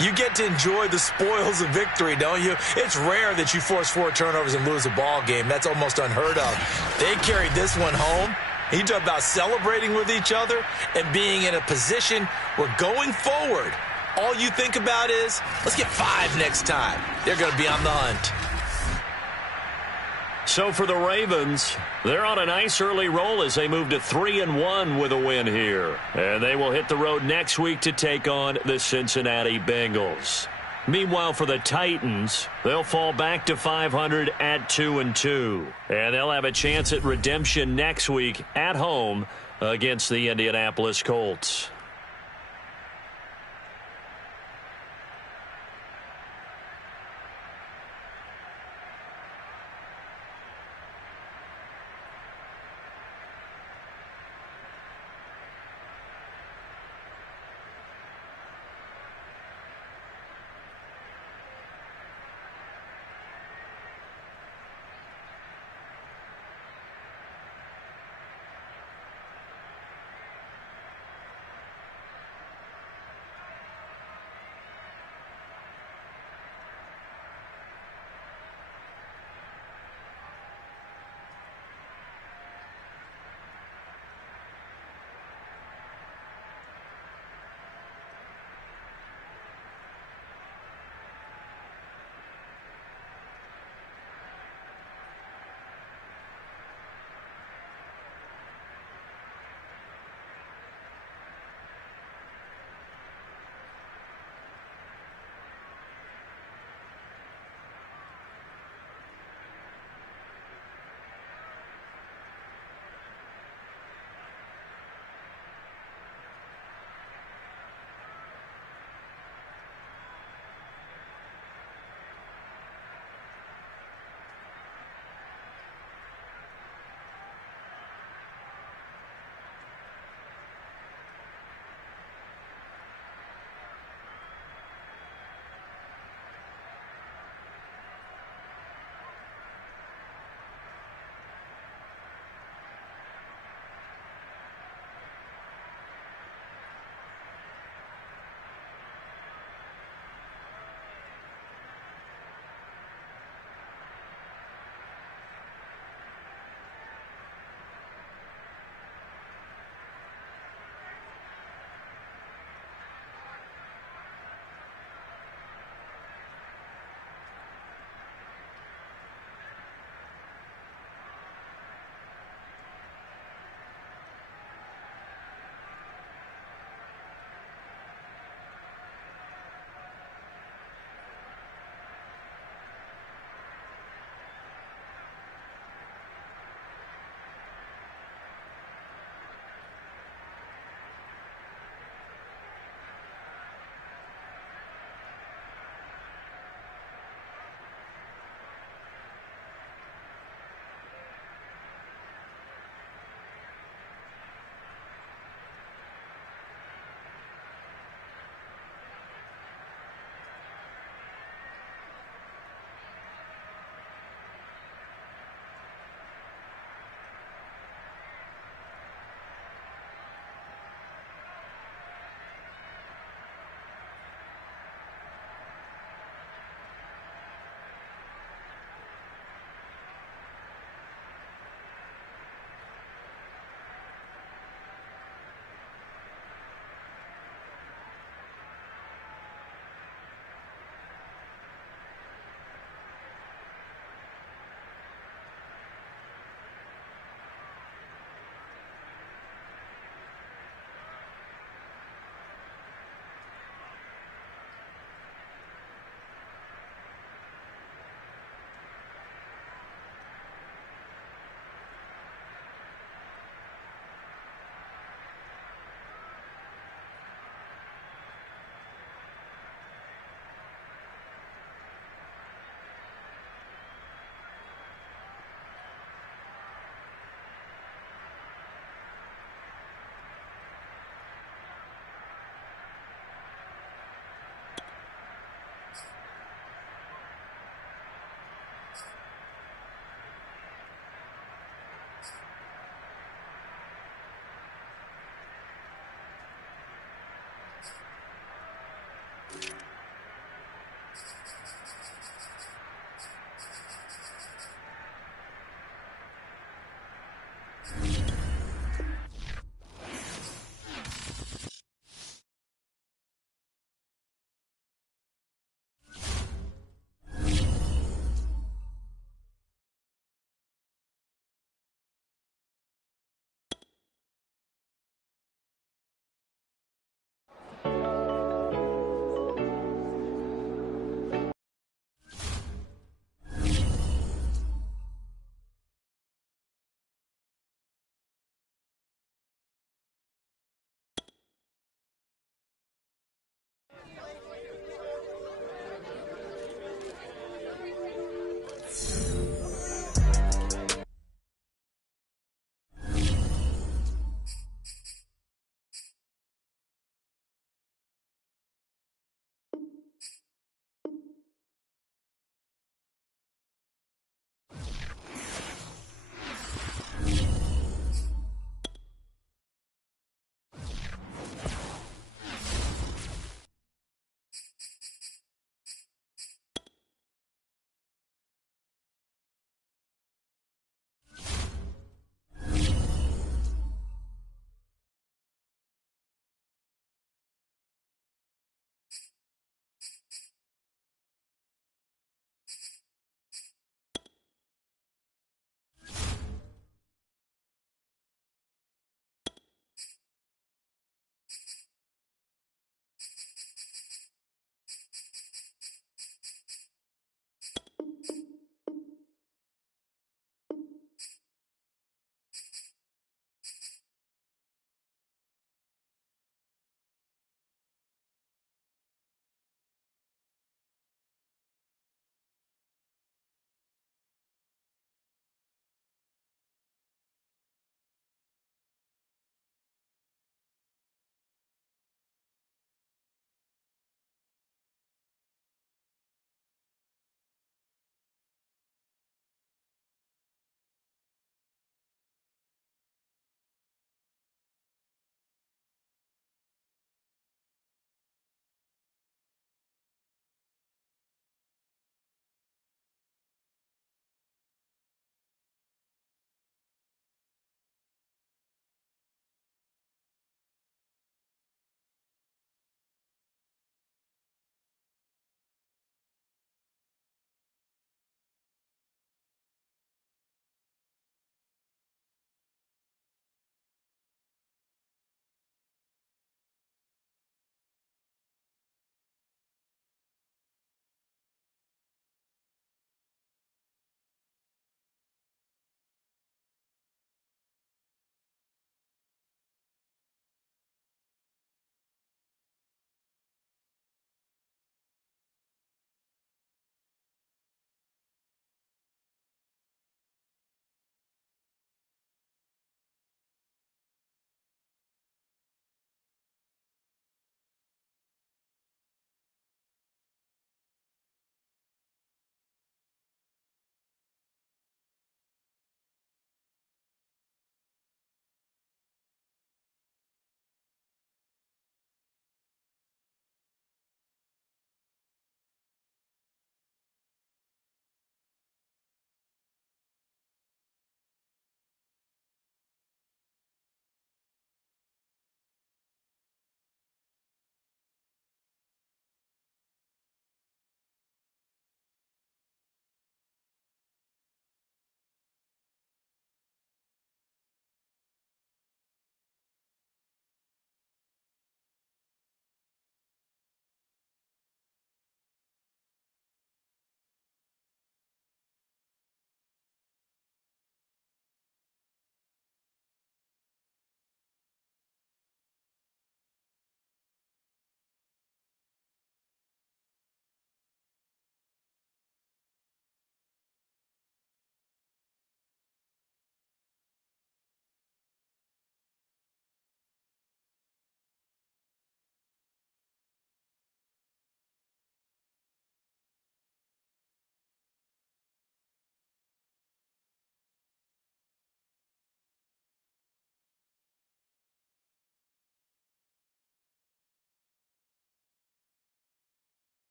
You get to enjoy the spoils of victory, don't you? It's rare that you force 4 turnovers and lose a ball game. That's almost unheard of. They carried this one home. You talk about celebrating with each other and being in a position where going forward, all you think about is, let's get 5 next time. They're going to be on the hunt. So for the Ravens, they're on a nice early roll as they move to 3-1 with a win here. And they will hit the road next week to take on the Cincinnati Bengals. Meanwhile, for the Titans, they'll fall back to 500 at 2-2. And they'll have a chance at redemption next week at home against the Indianapolis Colts.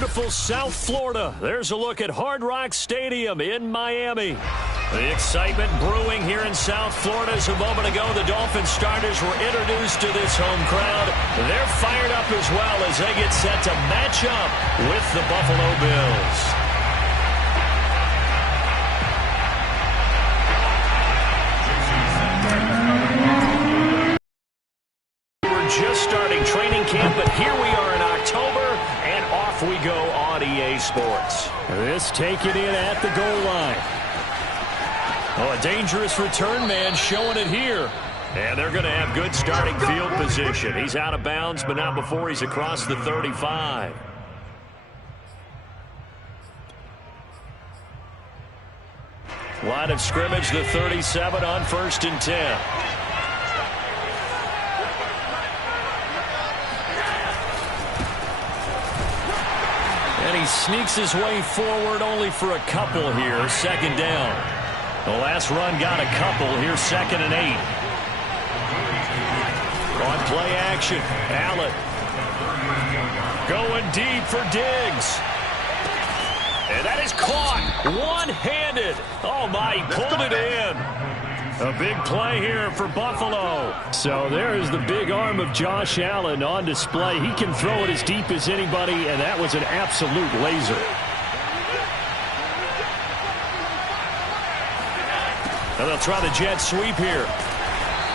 beautiful South Florida. There's a look at Hard Rock Stadium in Miami. The excitement brewing here in South Florida as a moment ago the Dolphins starters were introduced to this home crowd. They're fired up as well as they get set to match up with the Buffalo Bills. Just starting training camp, but here we are in October, and off we go on EA Sports. This taken in at the goal line. Oh, a dangerous return man showing it here. And they're going to have good starting field position. He's out of bounds, but not before he's across the 35. Line of scrimmage, the 37 on 1st and 10. And he sneaks his way forward only for a couple here. 2nd down. The last run got a couple. Here's 2nd and 8. On play action. Allen. Going deep for Diggs. And that is caught. One-handed. Oh, my. He pulled it in. A big play here for Buffalo. So there is the big arm of Josh Allen on display. He can throw it as deep as anybody, and that was an absolute laser. And they'll try the jet sweep here.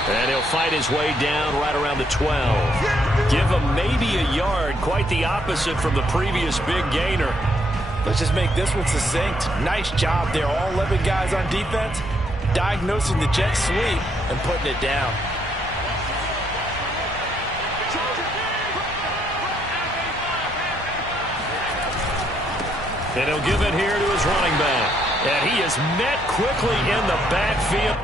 And he'll fight his way down right around the 12. Give him maybe a yard. Quite the opposite from the previous big gainer. Let's just make this one succinct. Nice job there. All 11 guys on defense diagnosing the jet sweep and putting it down. And he'll give it here to his running back. And he is met quickly in the backfield.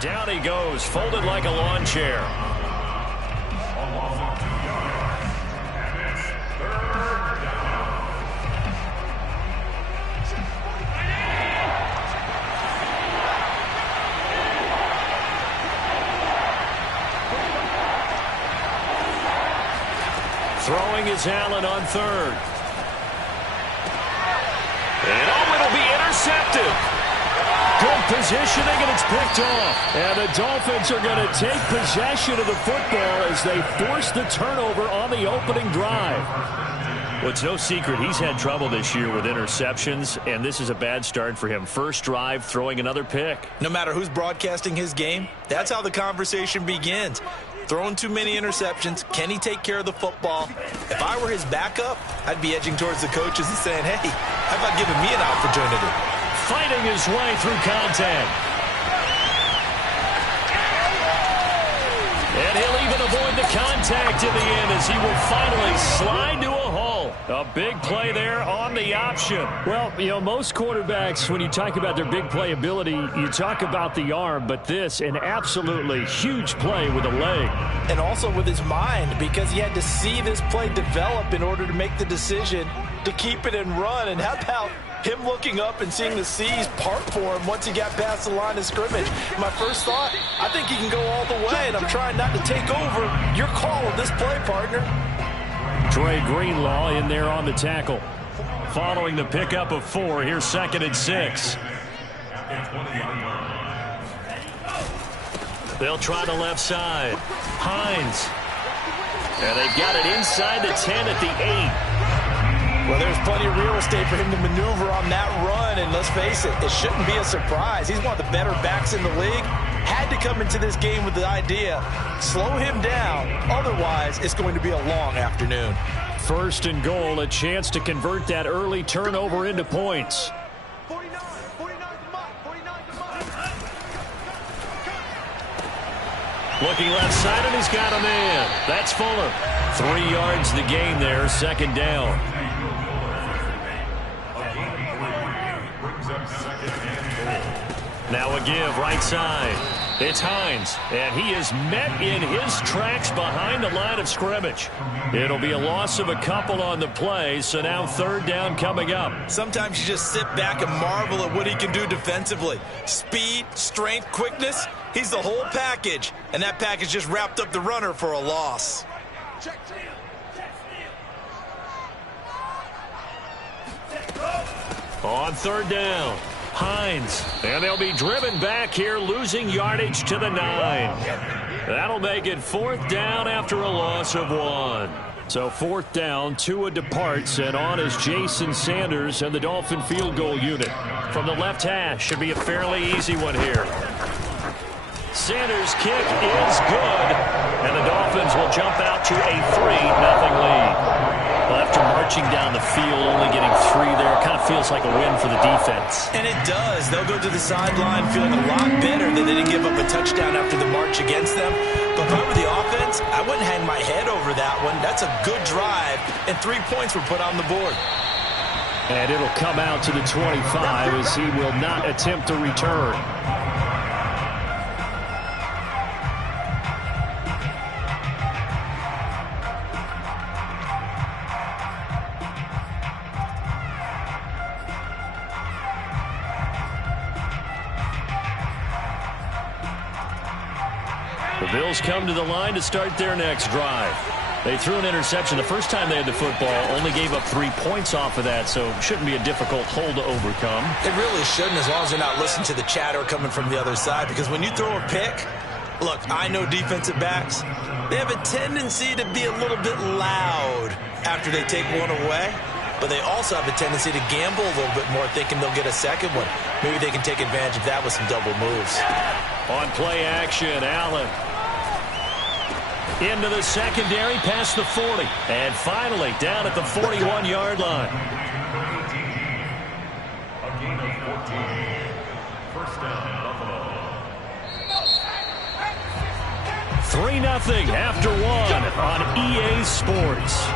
Down he goes, folded like a lawn chair. Throwing is Allen on 3rd. And oh, it'll be intercepted. Good positioning, and it's picked off. And the Dolphins are going to take possession of the football as they force the turnover on the opening drive. Well, it's no secret he's had trouble this year with interceptions, and this is a bad start for him. First drive, throwing another pick. No matter who's broadcasting his game, that's how the conversation begins. Throwing too many interceptions. Can he take care of the football? If I were his backup, I'd be edging towards the coaches and saying, hey, how about giving me an opportunity? Fighting his way through contact. And he'll even avoid the contact in the end as he will finally slide to a hole. A big play there on the option. Well, you know, most quarterbacks, when you talk about their big play ability, you talk about the arm, but this, an absolutely huge play with a leg. And also with his mind, because he had to see this play develop in order to make the decision to keep it and run. And how about him looking up and seeing the seas part for him once he got past the line of scrimmage? My first thought, I think he can go all the way, and I'm trying not to take over your call of this play, partner. Trey Greenlaw in there on the tackle. Following the pickup of 4, here's 2nd and 6. They'll try the left side. Hines. And they've got it inside the 10 at the 8. Well, there's plenty of real estate for him to maneuver on that run, and let's face it, it shouldn't be a surprise. He's one of the better backs in the league. Had to come into this game with the idea, slow him down, otherwise it's going to be a long afternoon. 1st and goal, a chance to convert that early turnover into points. 49, come on, 49, come on. Looking left side, and he's got a man. That's Fuller. 3 yards the gain there, 2nd down. Now a give, right side. It's Hines, and he is met in his tracks behind the line of scrimmage. It'll be a loss of a couple on the play, so now third down coming up. Sometimes you just sit back and marvel at what he can do defensively. Speed, strength, quickness, he's the whole package, and that package just wrapped up the runner for a loss. On third down, Hines, and they'll be driven back here, losing yardage to the 9. That'll make it fourth down after a loss of 1. So fourth down, Tua departs, and on is Jason Sanders and the Dolphin field goal unit. From the left hash, should be a fairly easy one here. Sanders' kick is good, and the Dolphins will jump out to a 3-0 lead. Well, after marching down the field, only getting 3 there, it kind of feels like a win for the defense. And it does. They'll go to the sideline feeling a lot better that they didn't give up a touchdown after the march against them. But if I were the offense, I wouldn't hang my head over that one. That's a good drive, and 3 points were put on the board. And it'll come out to the 25 as he will not attempt to return. The Bills come to the line to start their next drive. They threw an interception the first time they had the football, only gave up 3 points off of that, so it shouldn't be a difficult hole to overcome. It really shouldn't, as long as they're not listening to the chatter coming from the other side, because when you throw a pick, look, I know defensive backs, they have a tendency to be a little bit loud after they take one away, but they also have a tendency to gamble a little bit more, thinking they'll get a second one. Maybe they can take advantage of that with some double moves. On play action, Allen into the secondary, past the 40, and finally down at the 41-yard line. A gain of 14. First down, Buffalo. 3-0 after 1 on EA Sports.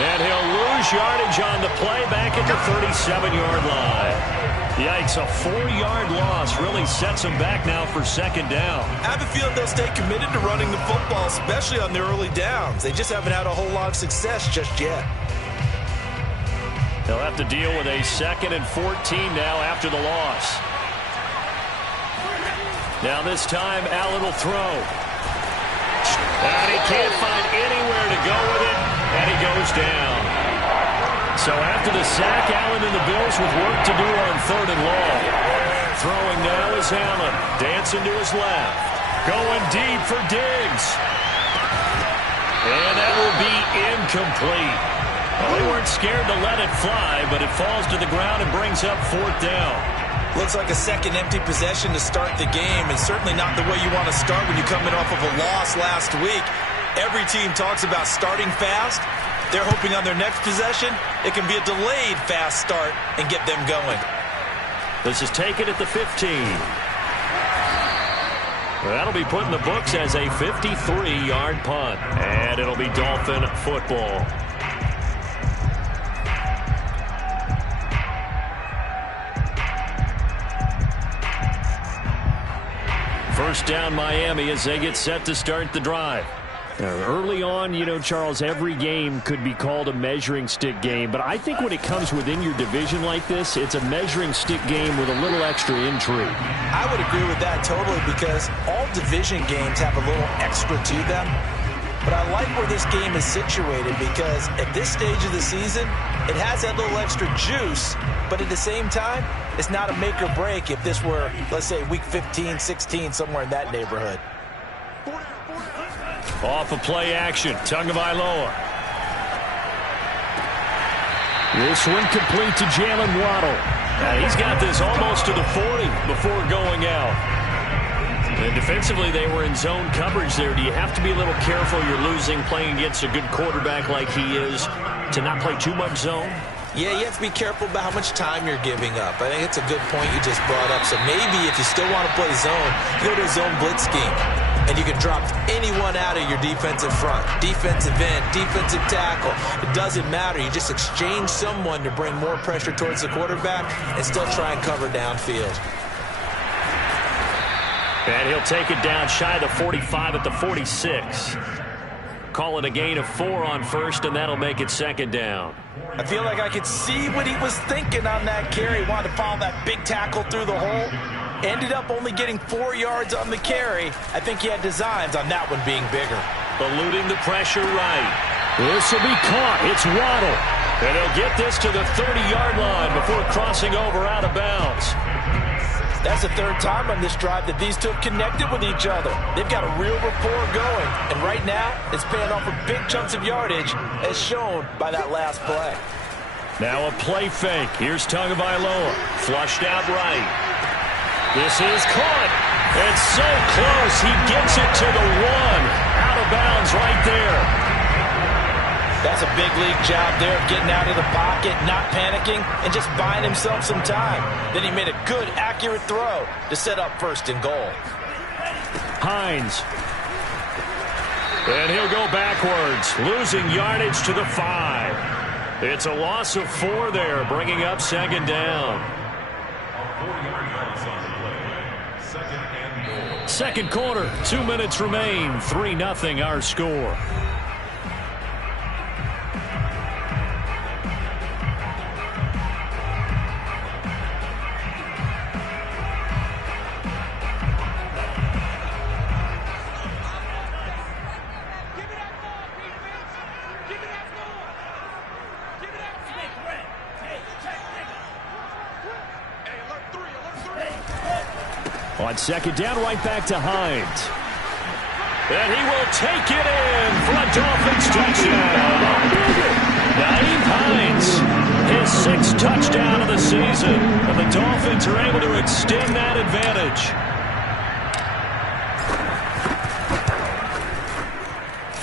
And he'll lose yardage on the play back at the 37-yard line. Yikes, a 4-yard loss really sets them back now for second down. I have a feeling they'll stay committed to running the football, especially on the early downs. They just haven't had a whole lot of success just yet. They'll have to deal with a 2nd and 14 now after the loss. Now this time, Allen will throw. And he can't find anywhere to go with it, and he goes down. So after the sack, Allen and the Bills with work to do on 3rd and long. Throwing now is Allen. Dancing to his left. Going deep for Diggs. And that will be incomplete. Well, they weren't scared to let it fly, but it falls to the ground and brings up 4th down. Looks like a second empty possession to start the game, and certainly not the way you want to start when you're coming off of a loss last week. Every team talks about starting fast. They're hoping on their next possession, it can be a delayed fast start and get them going. This is taken at the 15. That'll be put in the books as a 53-yard punt, and it'll be Dolphin football. First down, Miami, as they get set to start the drive. Early on, you know, Charles, every game could be called a measuring stick game, but I think when it comes within your division like this, it's a measuring stick game with a little extra intrigue. I would agree with that totally, because all division games have a little extra to them. But I like where this game is situated, because at this stage of the season, it has that little extra juice, but at the same time, it's not a make or break if this were, let's say, week 15, 16, somewhere in that neighborhood. Off of play action, Tagovailoa. This one complete to Jalen Waddle. He's got this almost to the 40 before going out. And defensively, they were in zone coverage there. Do you have to be a little careful? You're losing playing against a good quarterback like he is to not play too much zone? Yeah, you have to be careful about how much time you're giving up. I think it's a good point you just brought up. So maybe if you still want to play zone, you go to a zone blitz scheme. And you can drop anyone out of your defensive front. Defensive end, defensive tackle. It doesn't matter. You just exchange someone to bring more pressure towards the quarterback and still try and cover downfield. And he'll take it down shy of the 45 at the 46. Call it a gain of 4 on first, and that'll make it second down. I feel like I could see what he was thinking on that carry. Wanted to follow that big tackle through the hole. Ended up only getting 4 yards on the carry. I think he had designs on that one being bigger. Eluding the pressure right. This will be caught. It's Waddle. And he'll get this to the 30-yard line before crossing over out of bounds. That's the third time on this drive that these two have connected with each other. They've got a real rapport going. And right now, it's paying off for big chunks of yardage, as shown by that last play. Now a play fake. Here's Tagovailoa. Flushed out right. This is caught. It's so close. He gets it to the 1. Out of bounds right there. That's a big league job there of getting out of the pocket, not panicking, and just buying himself some time. Then he made a good, accurate throw to set up first and goal. Hines. And he'll go backwards, losing yardage to the 5. It's a loss of 4 there, bringing up second down. Second quarter, 2 minutes remain, 3-0 our score. On second down, right back to Hines. And he will take it in for a Dolphins touchdown. Nyheim Hines, his 6th touchdown of the season. And the Dolphins are able to extend that advantage.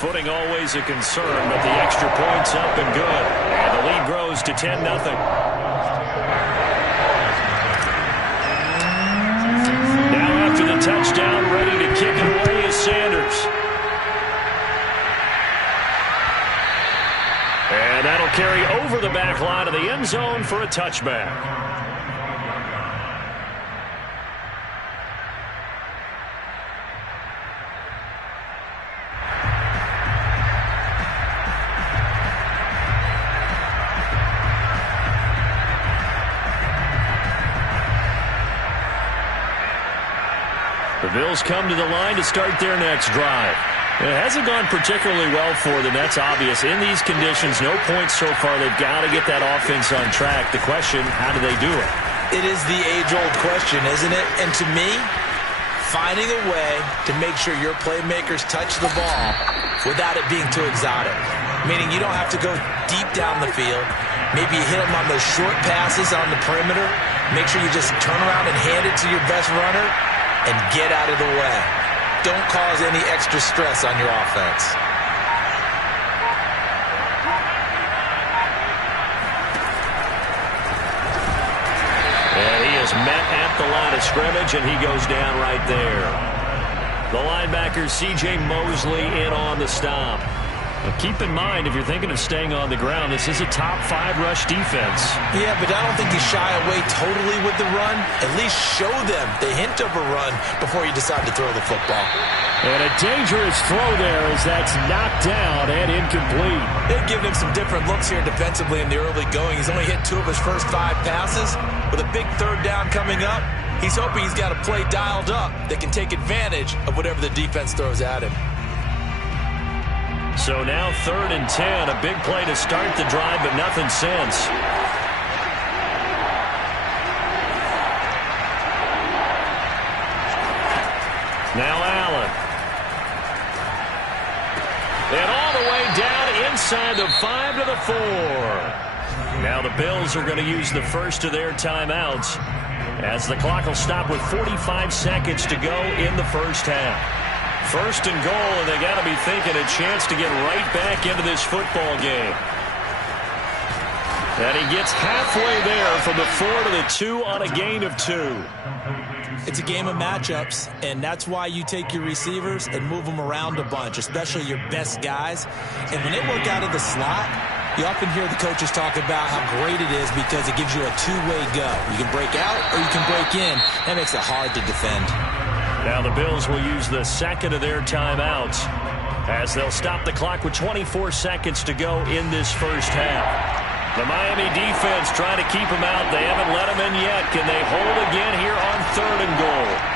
Footing always a concern, but the extra point's up and good. And the lead grows to 10-0. Touchdown, ready to kick it away is Sanders. And that'll carry over the back line of the end zone for a touchback. The Bills come to the line to start their next drive. It hasn't gone particularly well for them. That's obvious. In these conditions, no points so far. They've got to get that offense on track. The question, how do they do it? It is the age-old question, isn't it? And to me, finding a way to make sure your playmakers touch the ball without it being too exotic. Meaning you don't have to go deep down the field. Maybe you hit them on those short passes on the perimeter. Make sure you just turn around and hand it to your best runner and get out of the way. Don't cause any extra stress on your offense. And he is met at the line of scrimmage, and he goes down right there. The linebacker, C.J. Mosley, in on the stop. Now keep in mind, if you're thinking of staying on the ground, this is a top 5 rush defense. Yeah, but I don't think you shy away totally with the run. At least show them the hint of a run before you decide to throw the football. And a dangerous throw there as that's knocked down and incomplete. They've given him some different looks here defensively in the early going. He's only hit 2 of his first 5 passes. With a big third down coming up, he's hoping he's got a play dialed up that can take advantage of whatever the defense throws at him. So now 3rd and 10, a big play to start the drive, but nothing since. Now Allen. And all the way down inside the 5 to the 4. Now Now the Bills are going to use the first of their timeouts as the clock will stop with 45 seconds to go in the first half. First and goal, and they got to be thinking a chance to get right back into this football game. And he gets halfway there from the 4 to the 2 on a gain of 2. It's a game of matchups, and that's why you take your receivers and move them around a bunch, especially your best guys. And when they work out of the slot, you often hear the coaches talk about how great it is because it gives you a two-way go. You can break out or you can break in. That makes it hard to defend. Now the Bills will use the second of their timeouts as they'll stop the clock with 24 seconds to go in this first half. The Miami defense trying to keep them out. They haven't let them in yet. Can they hold again here on 3rd and goal?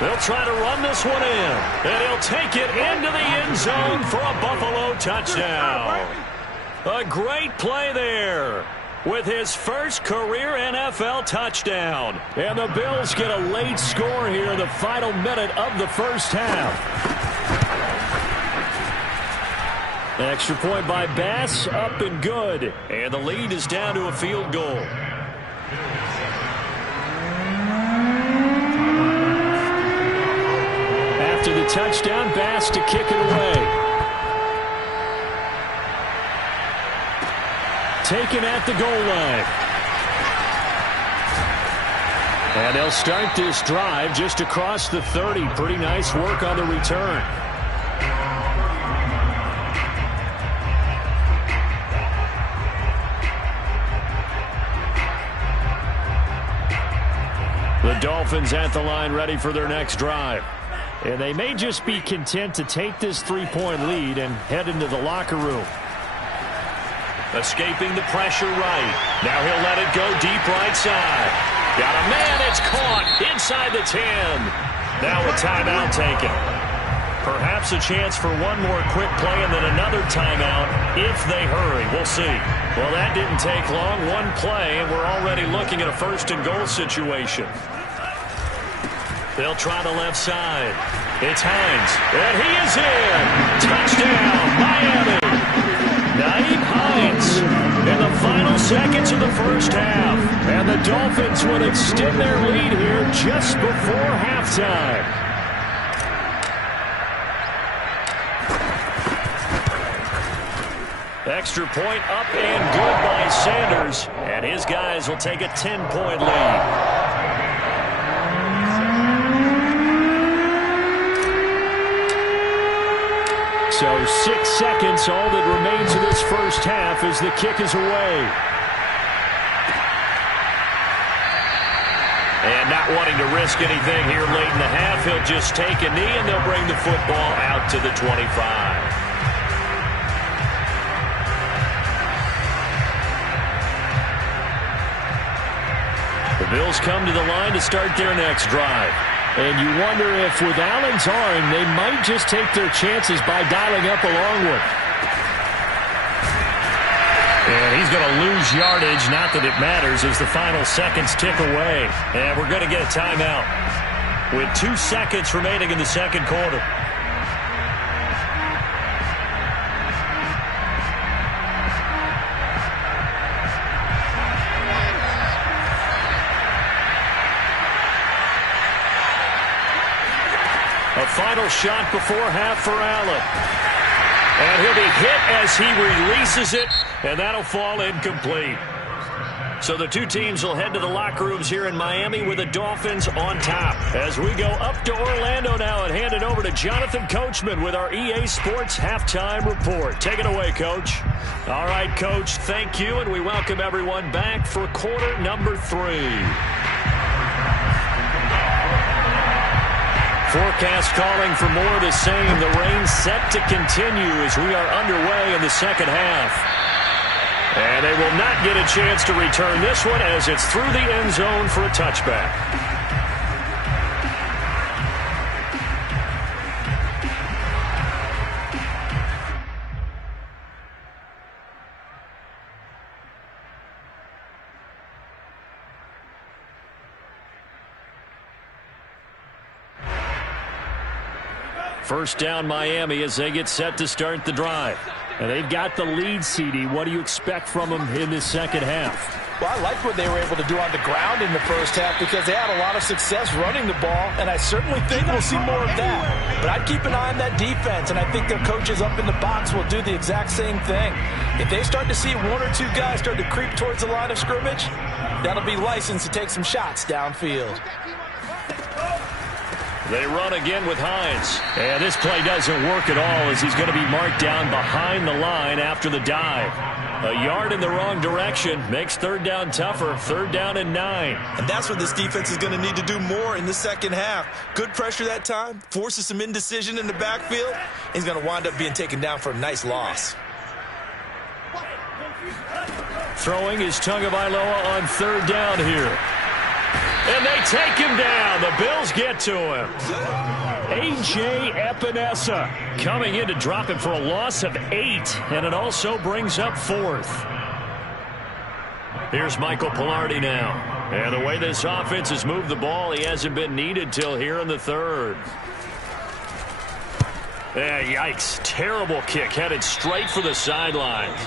They'll try to run this one in, and he'll take it into the end zone for a Buffalo touchdown. A great play there with his first career NFL touchdown. And the Bills get a late score here in the final minute of the first half. Extra point by Bass, up and good. And the lead is down to a field goal. After the touchdown, Bass to kick it away. Taken at the goal line. And they'll start this drive just across the 30. Pretty nice work on the return. The Dolphins at the line ready for their next drive. And they may just be content to take this 3-point lead and head into the locker room. Escaping the pressure right. Now he'll let it go deep right side. Got a man, it's caught inside the 10. Now a timeout taken. Perhaps a chance for one more quick play and then another timeout if they hurry. We'll see. Well, that didn't take long. One play, and we're already looking at a 1st and goal situation. They'll try the left side. It's Hines, and he is in. Touchdown, Miami. Naeem Hines in the final seconds of the first half. And the Dolphins will extend their lead here just before halftime. Extra point up and good by Sanders. And his guys will take a 10-point lead. So 6 seconds, all that remains of this first half as the kick is away. And not wanting to risk anything here late in the half, he'll just take a knee and they'll bring the football out to the 25. The Bills come to the line to start their next drive. And you wonder if with Allen's arm, they might just take their chances by dialing up a long one. And he's going to lose yardage, not that it matters, as the final seconds tick away. And we're going to get a timeout with 2 seconds remaining in the second quarter. A final shot before half for Allen. And he'll be hit as he releases it, and that'll fall incomplete. So the two teams will head to the locker rooms here in Miami with the Dolphins on top. As we go up to Orlando now and hand it over to Jonathan Coachman with our EA Sports Halftime Report. Take it away, Coach. All right, Coach, thank you, and we welcome everyone back for quarter number 3. Forecast calling for more of the same. The rain set to continue as we are underway in the second half. And they will not get a chance to return this one as it's through the end zone for a touchback. First down Miami as they get set to start the drive. And they've got the lead, CD. What do you expect from them in this second half? Well, I liked what they were able to do on the ground in the first half because they had a lot of success running the ball, and I certainly think we'll see more of that. But I'd keep an eye on that defense, and I think their coaches up in the box will do the exact same thing. If they start to see one or two guys start to creep towards the line of scrimmage, that'll be licensed to take some shots downfield. They run again with Hines. And this play doesn't work at all as he's going to be marked down behind the line after the dive. A yard in the wrong direction makes third down tougher. Third down and 9. And that's what this defense is going to need to do more in the second half. Good pressure that time, forces some indecision in the backfield. He's going to wind up being taken down for a nice loss. Throwing is Tagovailoa on third down here. And they take him down. The Bills get to him. A.J. Epinesa coming in to drop him for a loss of 8. And it also brings up fourth. Here's Michael Pilardi now. And the way this offense has moved the ball, he hasn't been needed till here in the third. Yikes. Terrible kick. Headed straight for the sidelines.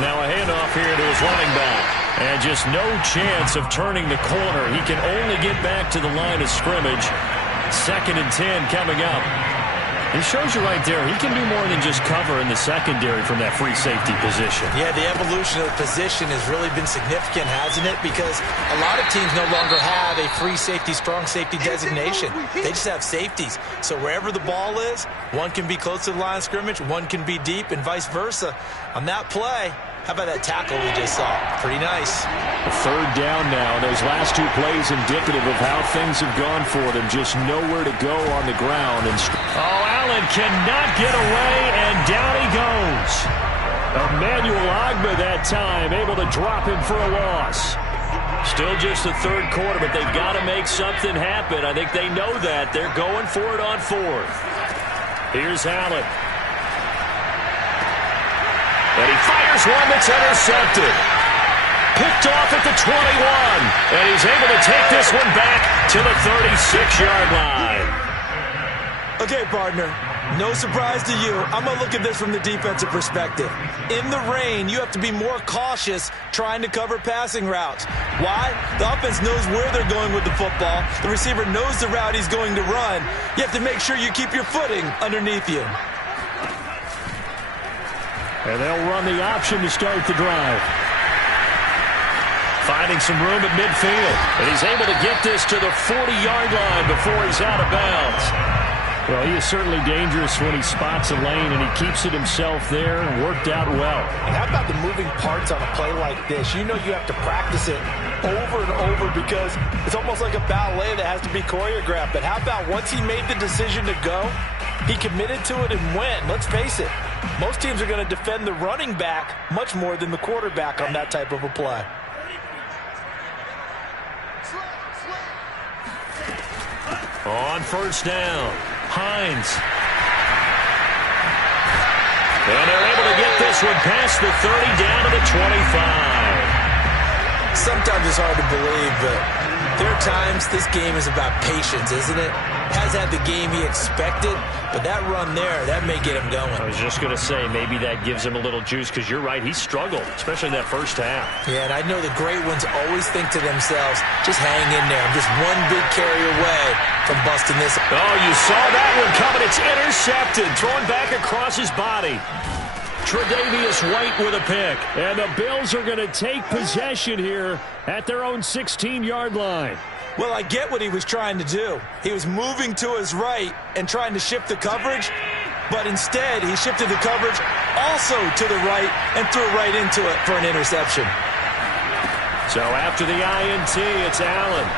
Now a handoff here to his running back. And just no chance of turning the corner. He can only get back to the line of scrimmage. 2nd and 10 coming up. It shows you right there, he can do more than just cover in the secondary from that free safety position. Yeah, the evolution of the position has really been significant, hasn't it? Because a lot of teams no longer have a free safety, strong safety designation. They just have safeties. So wherever the ball is, one can be close to the line of scrimmage, one can be deep, and vice versa. On that play, how about that tackle we just saw? Pretty nice. Third down now. Those last two plays indicative of how things have gone for them. Just nowhere to go on the ground. And Allen cannot get away, and down he goes. Emmanuel Ogbah that time, able to drop him for a loss. Still just the third quarter, but they've got to make something happen. I think they know that. They're going for it on fourth. Here's Allen. And he fires one that's intercepted. Picked off at the 21. And he's able to take this one back to the 36-yard line. Okay, partner. No surprise to you. I'm going to look at this from the defensive perspective. In the rain, you have to be more cautious trying to cover passing routes. Why? The offense knows where they're going with the football. The receiver knows the route he's going to run. You have to make sure you keep your footing underneath you. And they'll run the option to start the drive. Finding some room at midfield. And he's able to get this to the 40-yard line before he's out of bounds. Well, he is certainly dangerous when he spots a lane, and he keeps it himself there and worked out well. And how about the moving parts on a play like this? You know you have to practice it over and over because it's almost like a ballet that has to be choreographed. But how about once he made the decision to go, he committed to it and went. Let's face it, most teams are going to defend the running back much more than the quarterback on that type of a play. On first down, Hines. And they're able to get this one past the 30 down to the 25. Sometimes it's hard to believe, but there are times this game is about patience, isn't it? Has had the game he expected, but that run there, that may get him going. I was just going to say, maybe that gives him a little juice because you're right, he struggled, especially in that first half. Yeah, and I know the great ones always think to themselves, just hang in there. I'm just one big carry away from busting this. Oh, you saw that one coming. It's intercepted, thrown back across his body. Tre'Davious White with a pick. And the Bills are going to take possession here at their own 16-yard line. Well, I get what he was trying to do. He was moving to his right and trying to shift the coverage, but instead he shifted the coverage also to the right and threw right into it for an interception. So after the INT, it's Allen.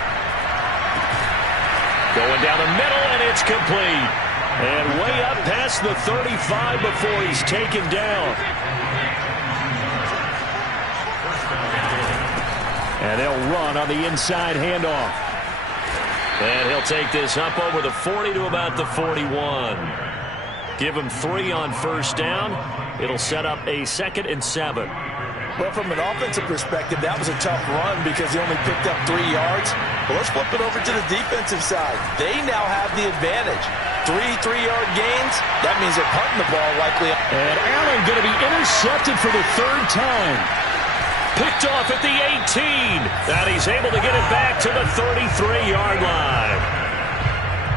Going down the middle, and it's complete. And way up past the 35 before he's taken down. And they'll run on the inside handoff. And he'll take this up over the 40 to about the 41. Give him 3 on first down. It'll set up a 2nd and 7. Well, from an offensive perspective, that was a tough run because he only picked up 3 yards. But let's flip it over to the defensive side. They now have the advantage. 3 3-yard gains. That means they're punting the ball likely. And Allen going to be intercepted for the 3rd time. Picked off at the 18. And he's able to get it back to the 33-yard line.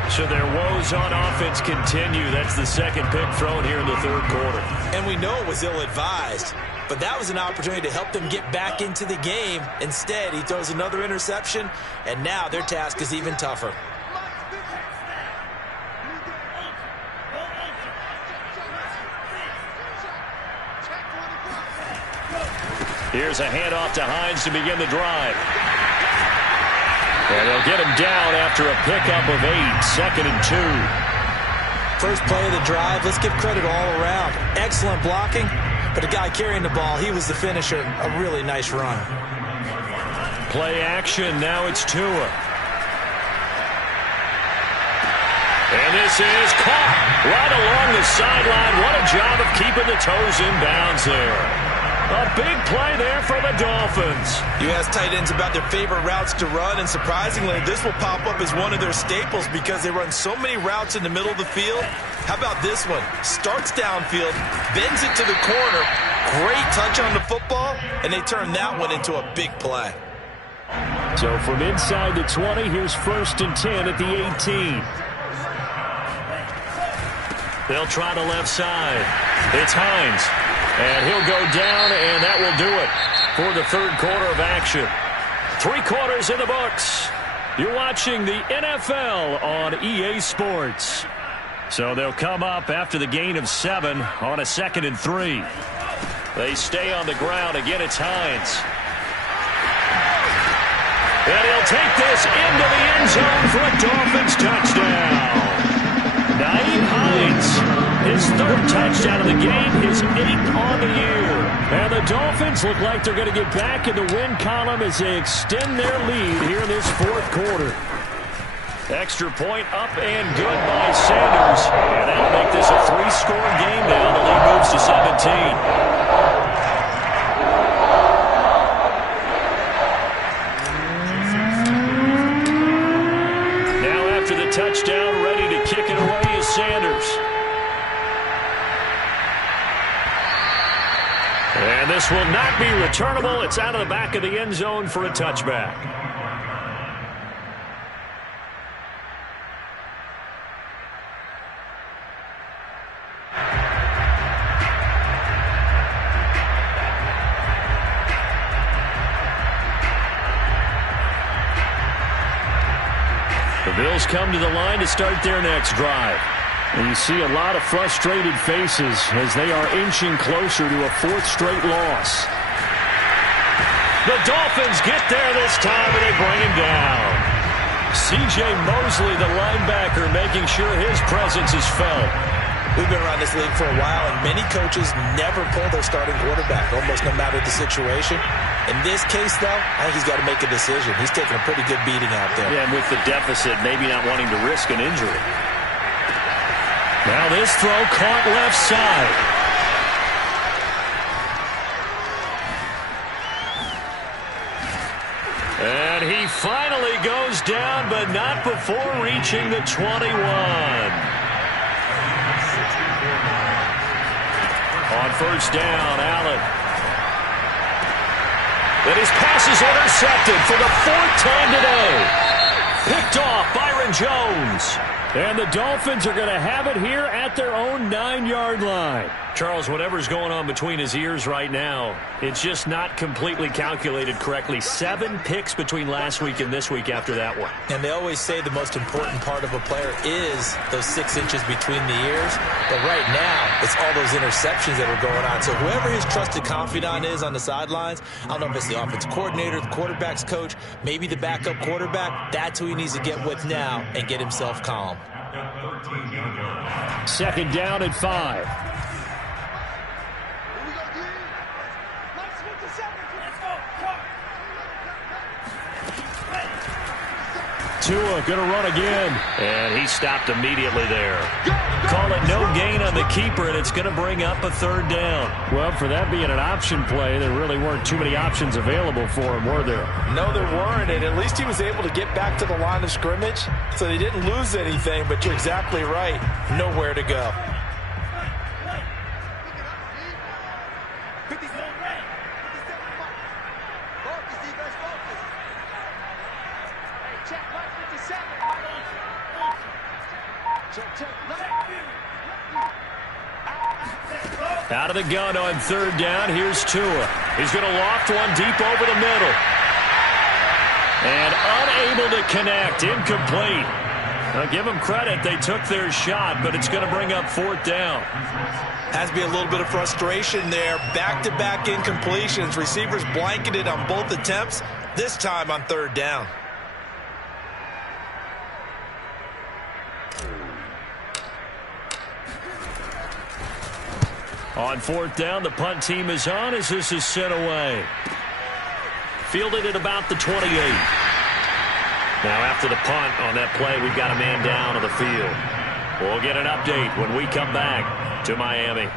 So their woes on offense continue. That's the 2nd pick thrown here in the 3rd quarter. And we know it was ill-advised. But that was an opportunity to help them get back into the game. Instead, he throws another interception, and now their task is even tougher. Here's a handoff to Hines to begin the drive. And they'll get him down after a pickup of 8, 2nd and 2. First play of the drive, let's give credit all around. Excellent blocking. But the guy carrying the ball, he was the finisher. A really nice run. Play action. Now it's Tua. And this is caught right along the sideline. What a job of keeping the toes in bounds there. A big play there for the Dolphins. You ask tight ends about their favorite routes to run, and surprisingly, this will pop up as one of their staples because they run so many routes in the middle of the field. How about this one? Starts downfield, bends it to the corner, great touch on the football, and they turn that one into a big play. So from inside the 20, here's 1st and 10 at the 18. They'll try the left side. It's Hines. And he'll go down, and that will do it for the 3rd quarter of action. 3 quarters in the books. You're watching the NFL on EA Sports. So they'll come up after the gain of 7 on a 2nd and 3. They stay on the ground. Again, it's Hines. And he'll take this into the end zone for a Dolphins touchdown. Nyheim Hines, his 3rd touchdown of the game, his 8th on the year. And the Dolphins look like they're going to get back in the win column as they extend their lead here in this 4th quarter. Extra point up and good by Sanders. And that'll make this a 3-score game now. The lead moves to 17. Touchdown, ready to kick it away is Sanders. And this will not be returnable. It's out of the back of the end zone for a touchback. Bills come to the line to start their next drive. And you see a lot of frustrated faces as they are inching closer to a 4th straight loss. The Dolphins get there this time, and they bring him down. C.J. Mosley, the linebacker, making sure his presence is felt. We've been around this league for a while, and many coaches never pull their starting quarterback, almost no matter the situation. In this case, though, I think he's got to make a decision. He's taking a pretty good beating out there. Yeah, and with the deficit, maybe not wanting to risk an injury. Now this throw caught left side. And he finally goes down, but not before reaching the 21. On first down, Allen. And his pass is intercepted for the 4th time today. Picked off Byron Jones. And the Dolphins are going to have it here at their own 9-yard line. Charles, whatever's going on between his ears right now, it's just not completely calculated correctly. 7 picks between last week and this week after that one. And they always say the most important part of a player is those 6 inches between the ears. But right now, it's all those interceptions that are going on. So whoever his trusted confidant is on the sidelines, I don't know if it's the offensive coordinator, the quarterback's coach, maybe the backup quarterback, that's who he needs to get with now and get himself calm. 2nd down and 5. Tua going to run again. And he stopped immediately there. Call it no gain on the keeper, and it's going to bring up a third down. Well, for that being an option play, there really weren't too many options available for him, were there? No, there weren't, and at least he was able to get back to the line of scrimmage, so they didn't lose anything, but you're exactly right. Nowhere to go. Out of the gun on third down. Here's Tua. He's going to loft one deep over the middle. And unable to connect. Incomplete. Now, give them credit. They took their shot, but it's going to bring up fourth down. Has to be a little bit of frustration there. Back-to-back incompletions. Receivers blanketed on both attempts, this time on third down. On fourth down, the punt team is on as this is sent away. Fielded at about the 28. Now after the punt on that play, we've got a man down on the field. We'll get an update when we come back to Miami.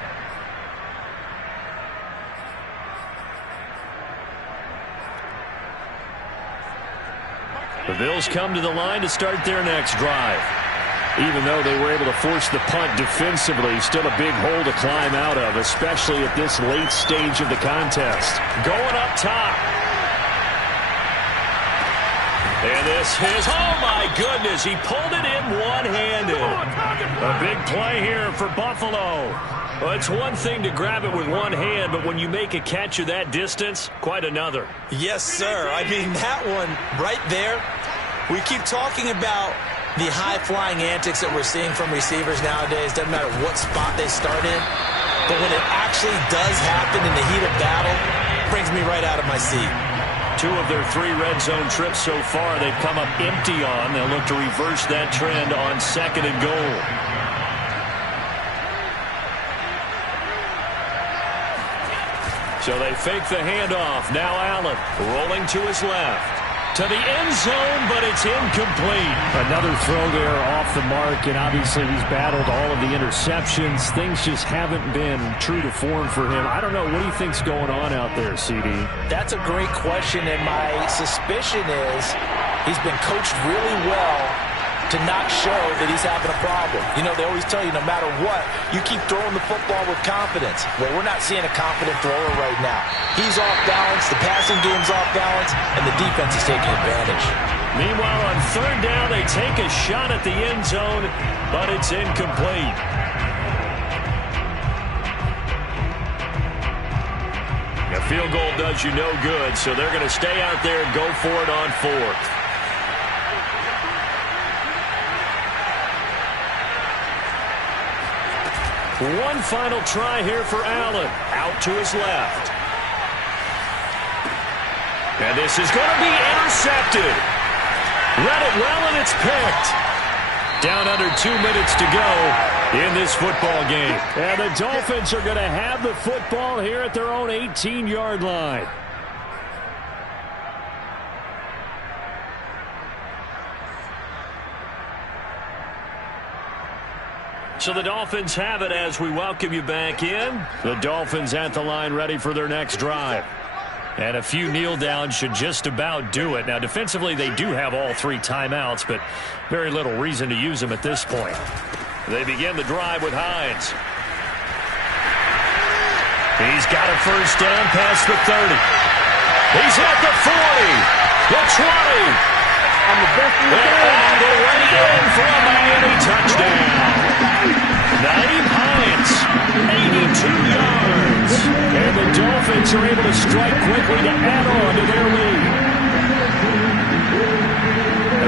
The Bills come to the line to start their next drive. Even though they were able to force the punt defensively, still a big hole to climb out of, especially at this late stage of the contest. Going up top. And this is, oh my goodness, he pulled it in one-handed. A big play here for Buffalo. Well, it's one thing to grab it with one hand, but when you make a catch of that distance, quite another. Yes, sir. I mean, that one right there, we keep talking about the high-flying antics that we're seeing from receivers nowadays. Doesn't matter what spot they start in. But when it actually does happen in the heat of battle, it brings me right out of my seat. 2 of their 3 red zone trips so far they've come up empty on. They'll look to reverse that trend on second and goal. So they fake the handoff. Now Allen rolling to his left. To the end zone, but it's incomplete. Another throw there off the mark, and obviously he's battled all of the interceptions. Things just haven't been true to form for him. I don't know. What do you think's going on out there, CD? That's a great question, and my suspicion is he's been coached really well to not show that he's having a problem. You know, they always tell you no matter what, you keep throwing the football with confidence. Well, we're not seeing a confident thrower right now. He's off balance, the passing game's off balance, and the defense is taking advantage. Meanwhile, on third down, they take a shot at the end zone, but it's incomplete. A field goal does you no good, so they're going to stay out there and go for it on fourth. One final try here for Allen. Out to his left. And this is going to be intercepted. Read it well, and it's picked. Down under 2 minutes to go in this football game. And the Dolphins are going to have the football here at their own 18-yard line. So the Dolphins have it as we welcome you back in. The Dolphins at the line ready for their next drive. And a few kneel downs should just about do it. Now, defensively, they do have all 3 timeouts, but very little reason to use them at this point. They begin the drive with Hines. He's got a first down past the 30. He's at the 40, the 20. I'm the best in the game. All the way in for a Miami touchdown. Naeem Hines, 82 yards. And the Dolphins are able to strike quickly to add on to their lead.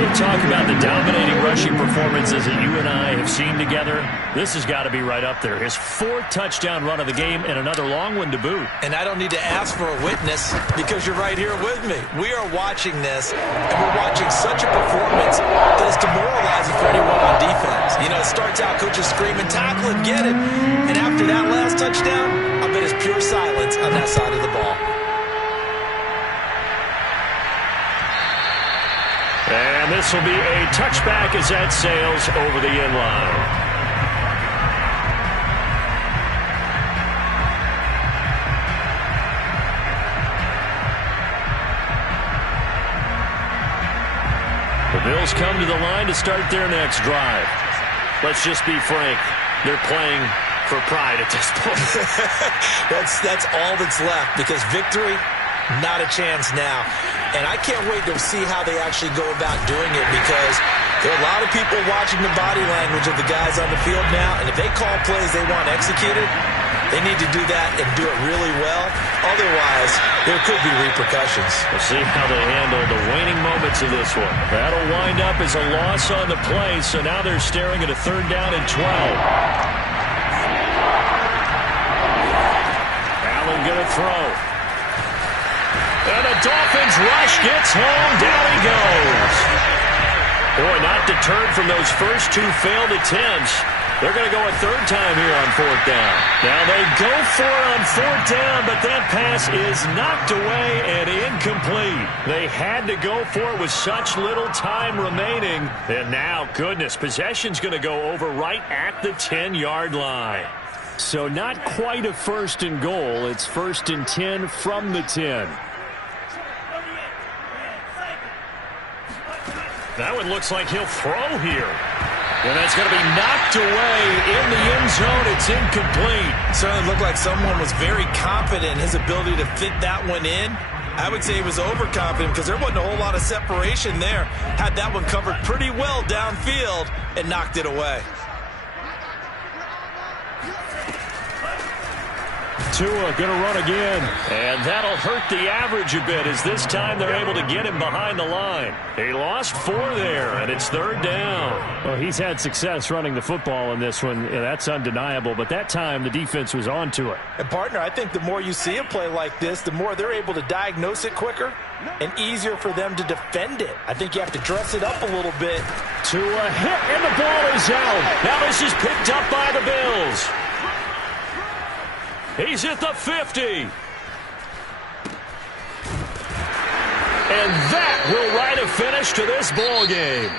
You talk about the dominating rushing performances that you and I have seen together. This has got to be right up there. His 4th touchdown run of the game and another long one to boot. And I don't need to ask for a witness because you're right here with me. We are watching this, and we're watching such a performance that is demoralizing for anyone on defense. You know, it starts out coaches screaming, tackle it, get it. And after that last touchdown, I bet it's pure silence on that side of the ball. And this will be a touchback as that sails over the end line. The Bills come to the line to start their next drive. Let's just be frank. They're playing for pride at this point. That's all that's left, because victory, not a chance now. And I can't wait to see how they actually go about doing it, because there are a lot of people watching the body language of the guys on the field now, and if they call plays they want executed, they need to do that and do it really well. Otherwise, there could be repercussions. We'll see how they handle the waning moments of this one. That'll wind up as a loss on the play, so now they're staring at a 3rd down and 12. Allen going to throw. And the Dolphins rush gets home. Down he goes. Boy, not deterred from those first 2 failed attempts. They're going to go a 3rd time here on 4th down. Now they go for it on 4th down, but that pass is knocked away and incomplete. They had to go for it with such little time remaining. And now, goodness, possession's going to go over right at the 10-yard line. So not quite a 1st and goal. It's 1st and 10 from the 10. That one looks like he'll throw here. And that's going to be knocked away in the end zone. It's incomplete. Certainly looked like someone was very confident in his ability to fit that one in. I would say he was overconfident, because there wasn't a whole lot of separation there. Had that one covered pretty well downfield and knocked it away. Tua going to run again. And that'll hurt the average a bit, as this time they're able to get him behind the line. He lost 4 there, and it's 3rd down. Well, he's had success running the football in this one. Yeah, that's undeniable. But that time, the defense was on to it. And, partner, I think the more you see a play like this, the more they're able to diagnose it quicker and easier for them to defend it. I think you have to dress it up a little bit. Tua hit, and the ball is out. Now this is picked up by the Bills. He's at the 50. And that will write a finish to this ball game.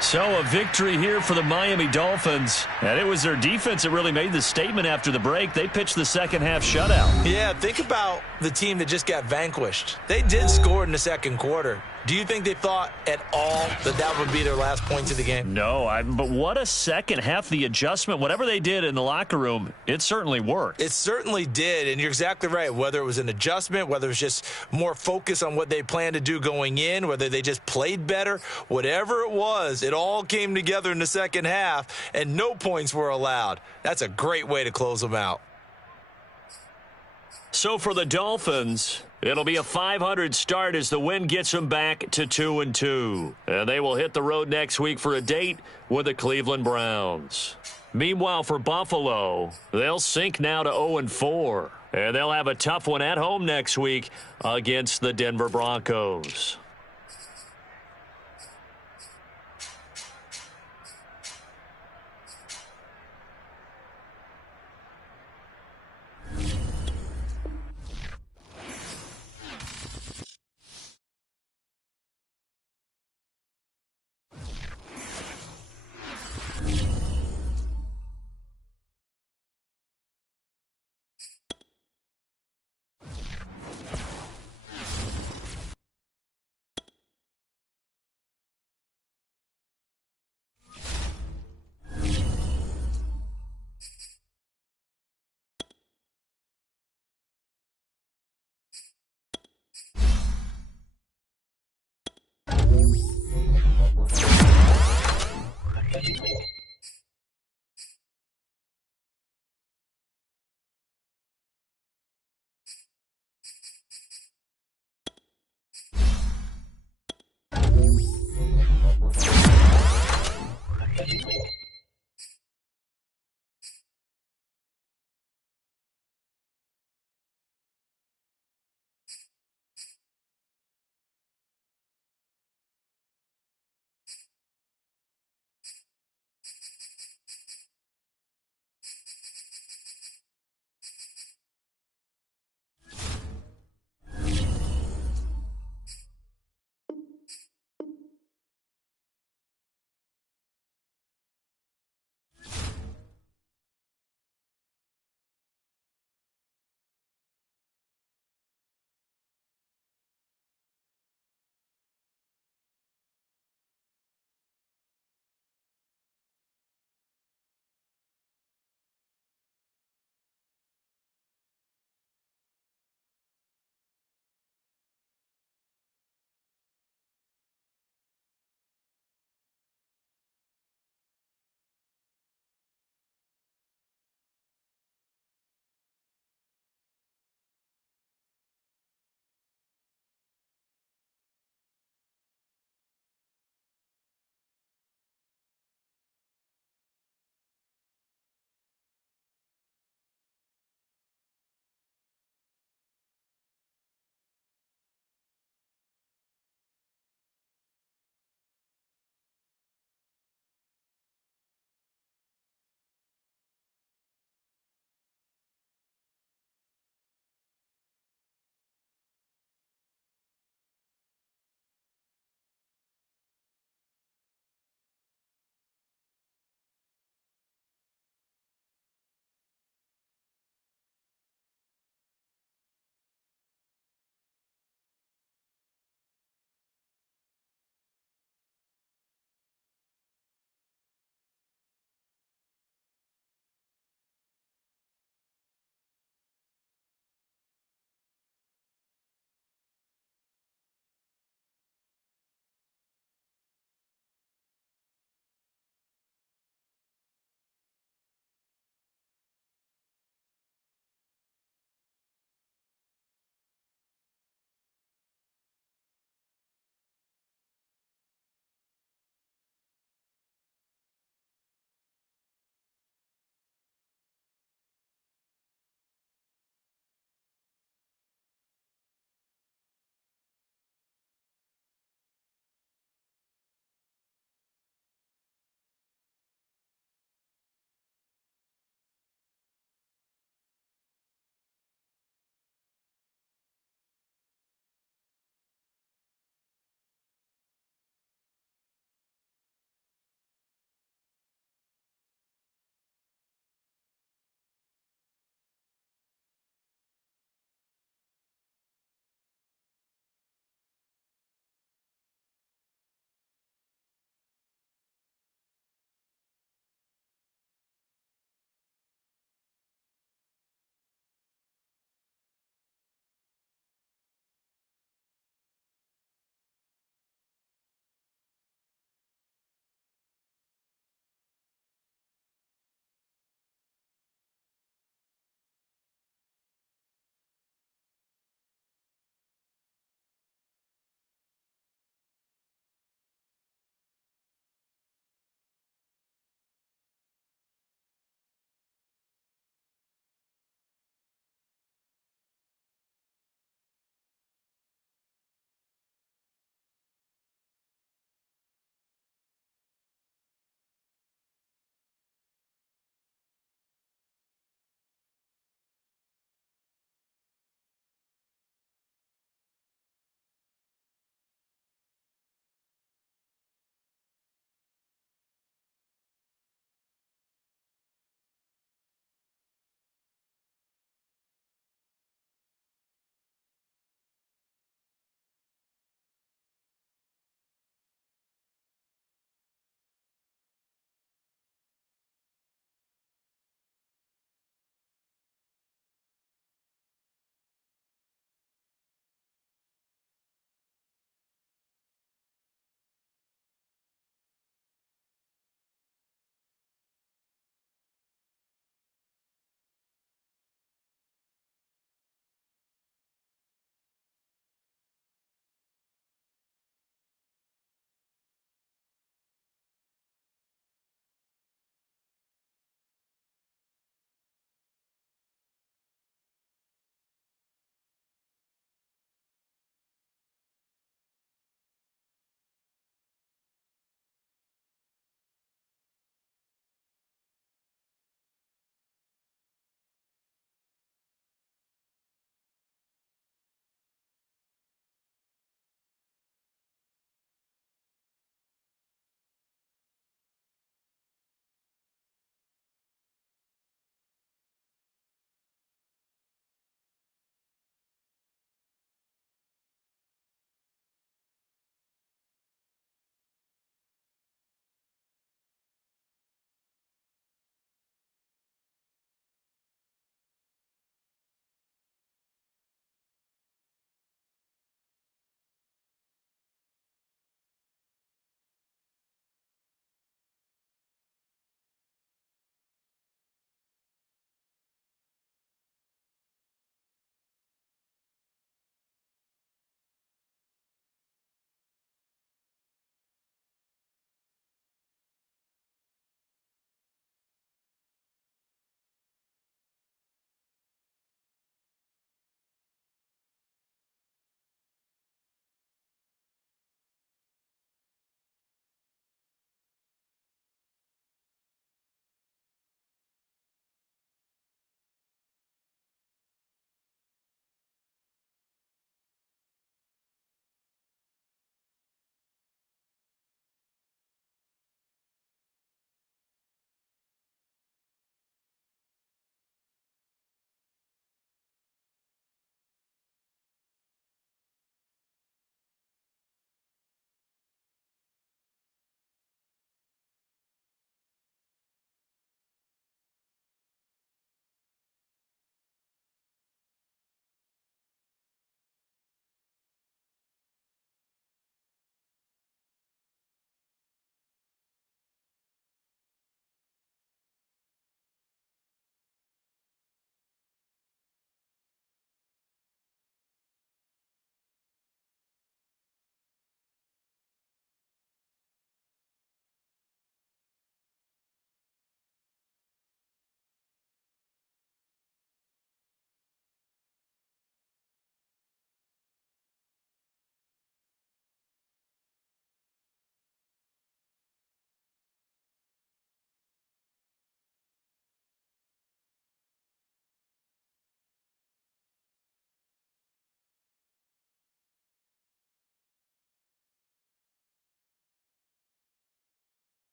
So a victory here for the Miami Dolphins. And it was their defense that really made the statement after the break. They pitched the second half shutout. Yeah, think about the team that just got vanquished. They did score in the 2nd quarter. Do you think they thought at all that that would be their last points of the game? No, but what a second half. The adjustment, whatever they did in the locker room, it certainly worked. It certainly did, and you're exactly right. Whether it was an adjustment, whether it was just more focus on what they planned to do going in, whether they just played better, whatever it was, it all came together in the second half, and no points were allowed. That's a great way to close them out. So for the Dolphins, it'll be a 500 start as the win gets them back to 2-2. And they will hit the road next week for a date with the Cleveland Browns. Meanwhile, for Buffalo, they'll sink now to 0-4. And they'll have a tough one at home next week against the Denver Broncos.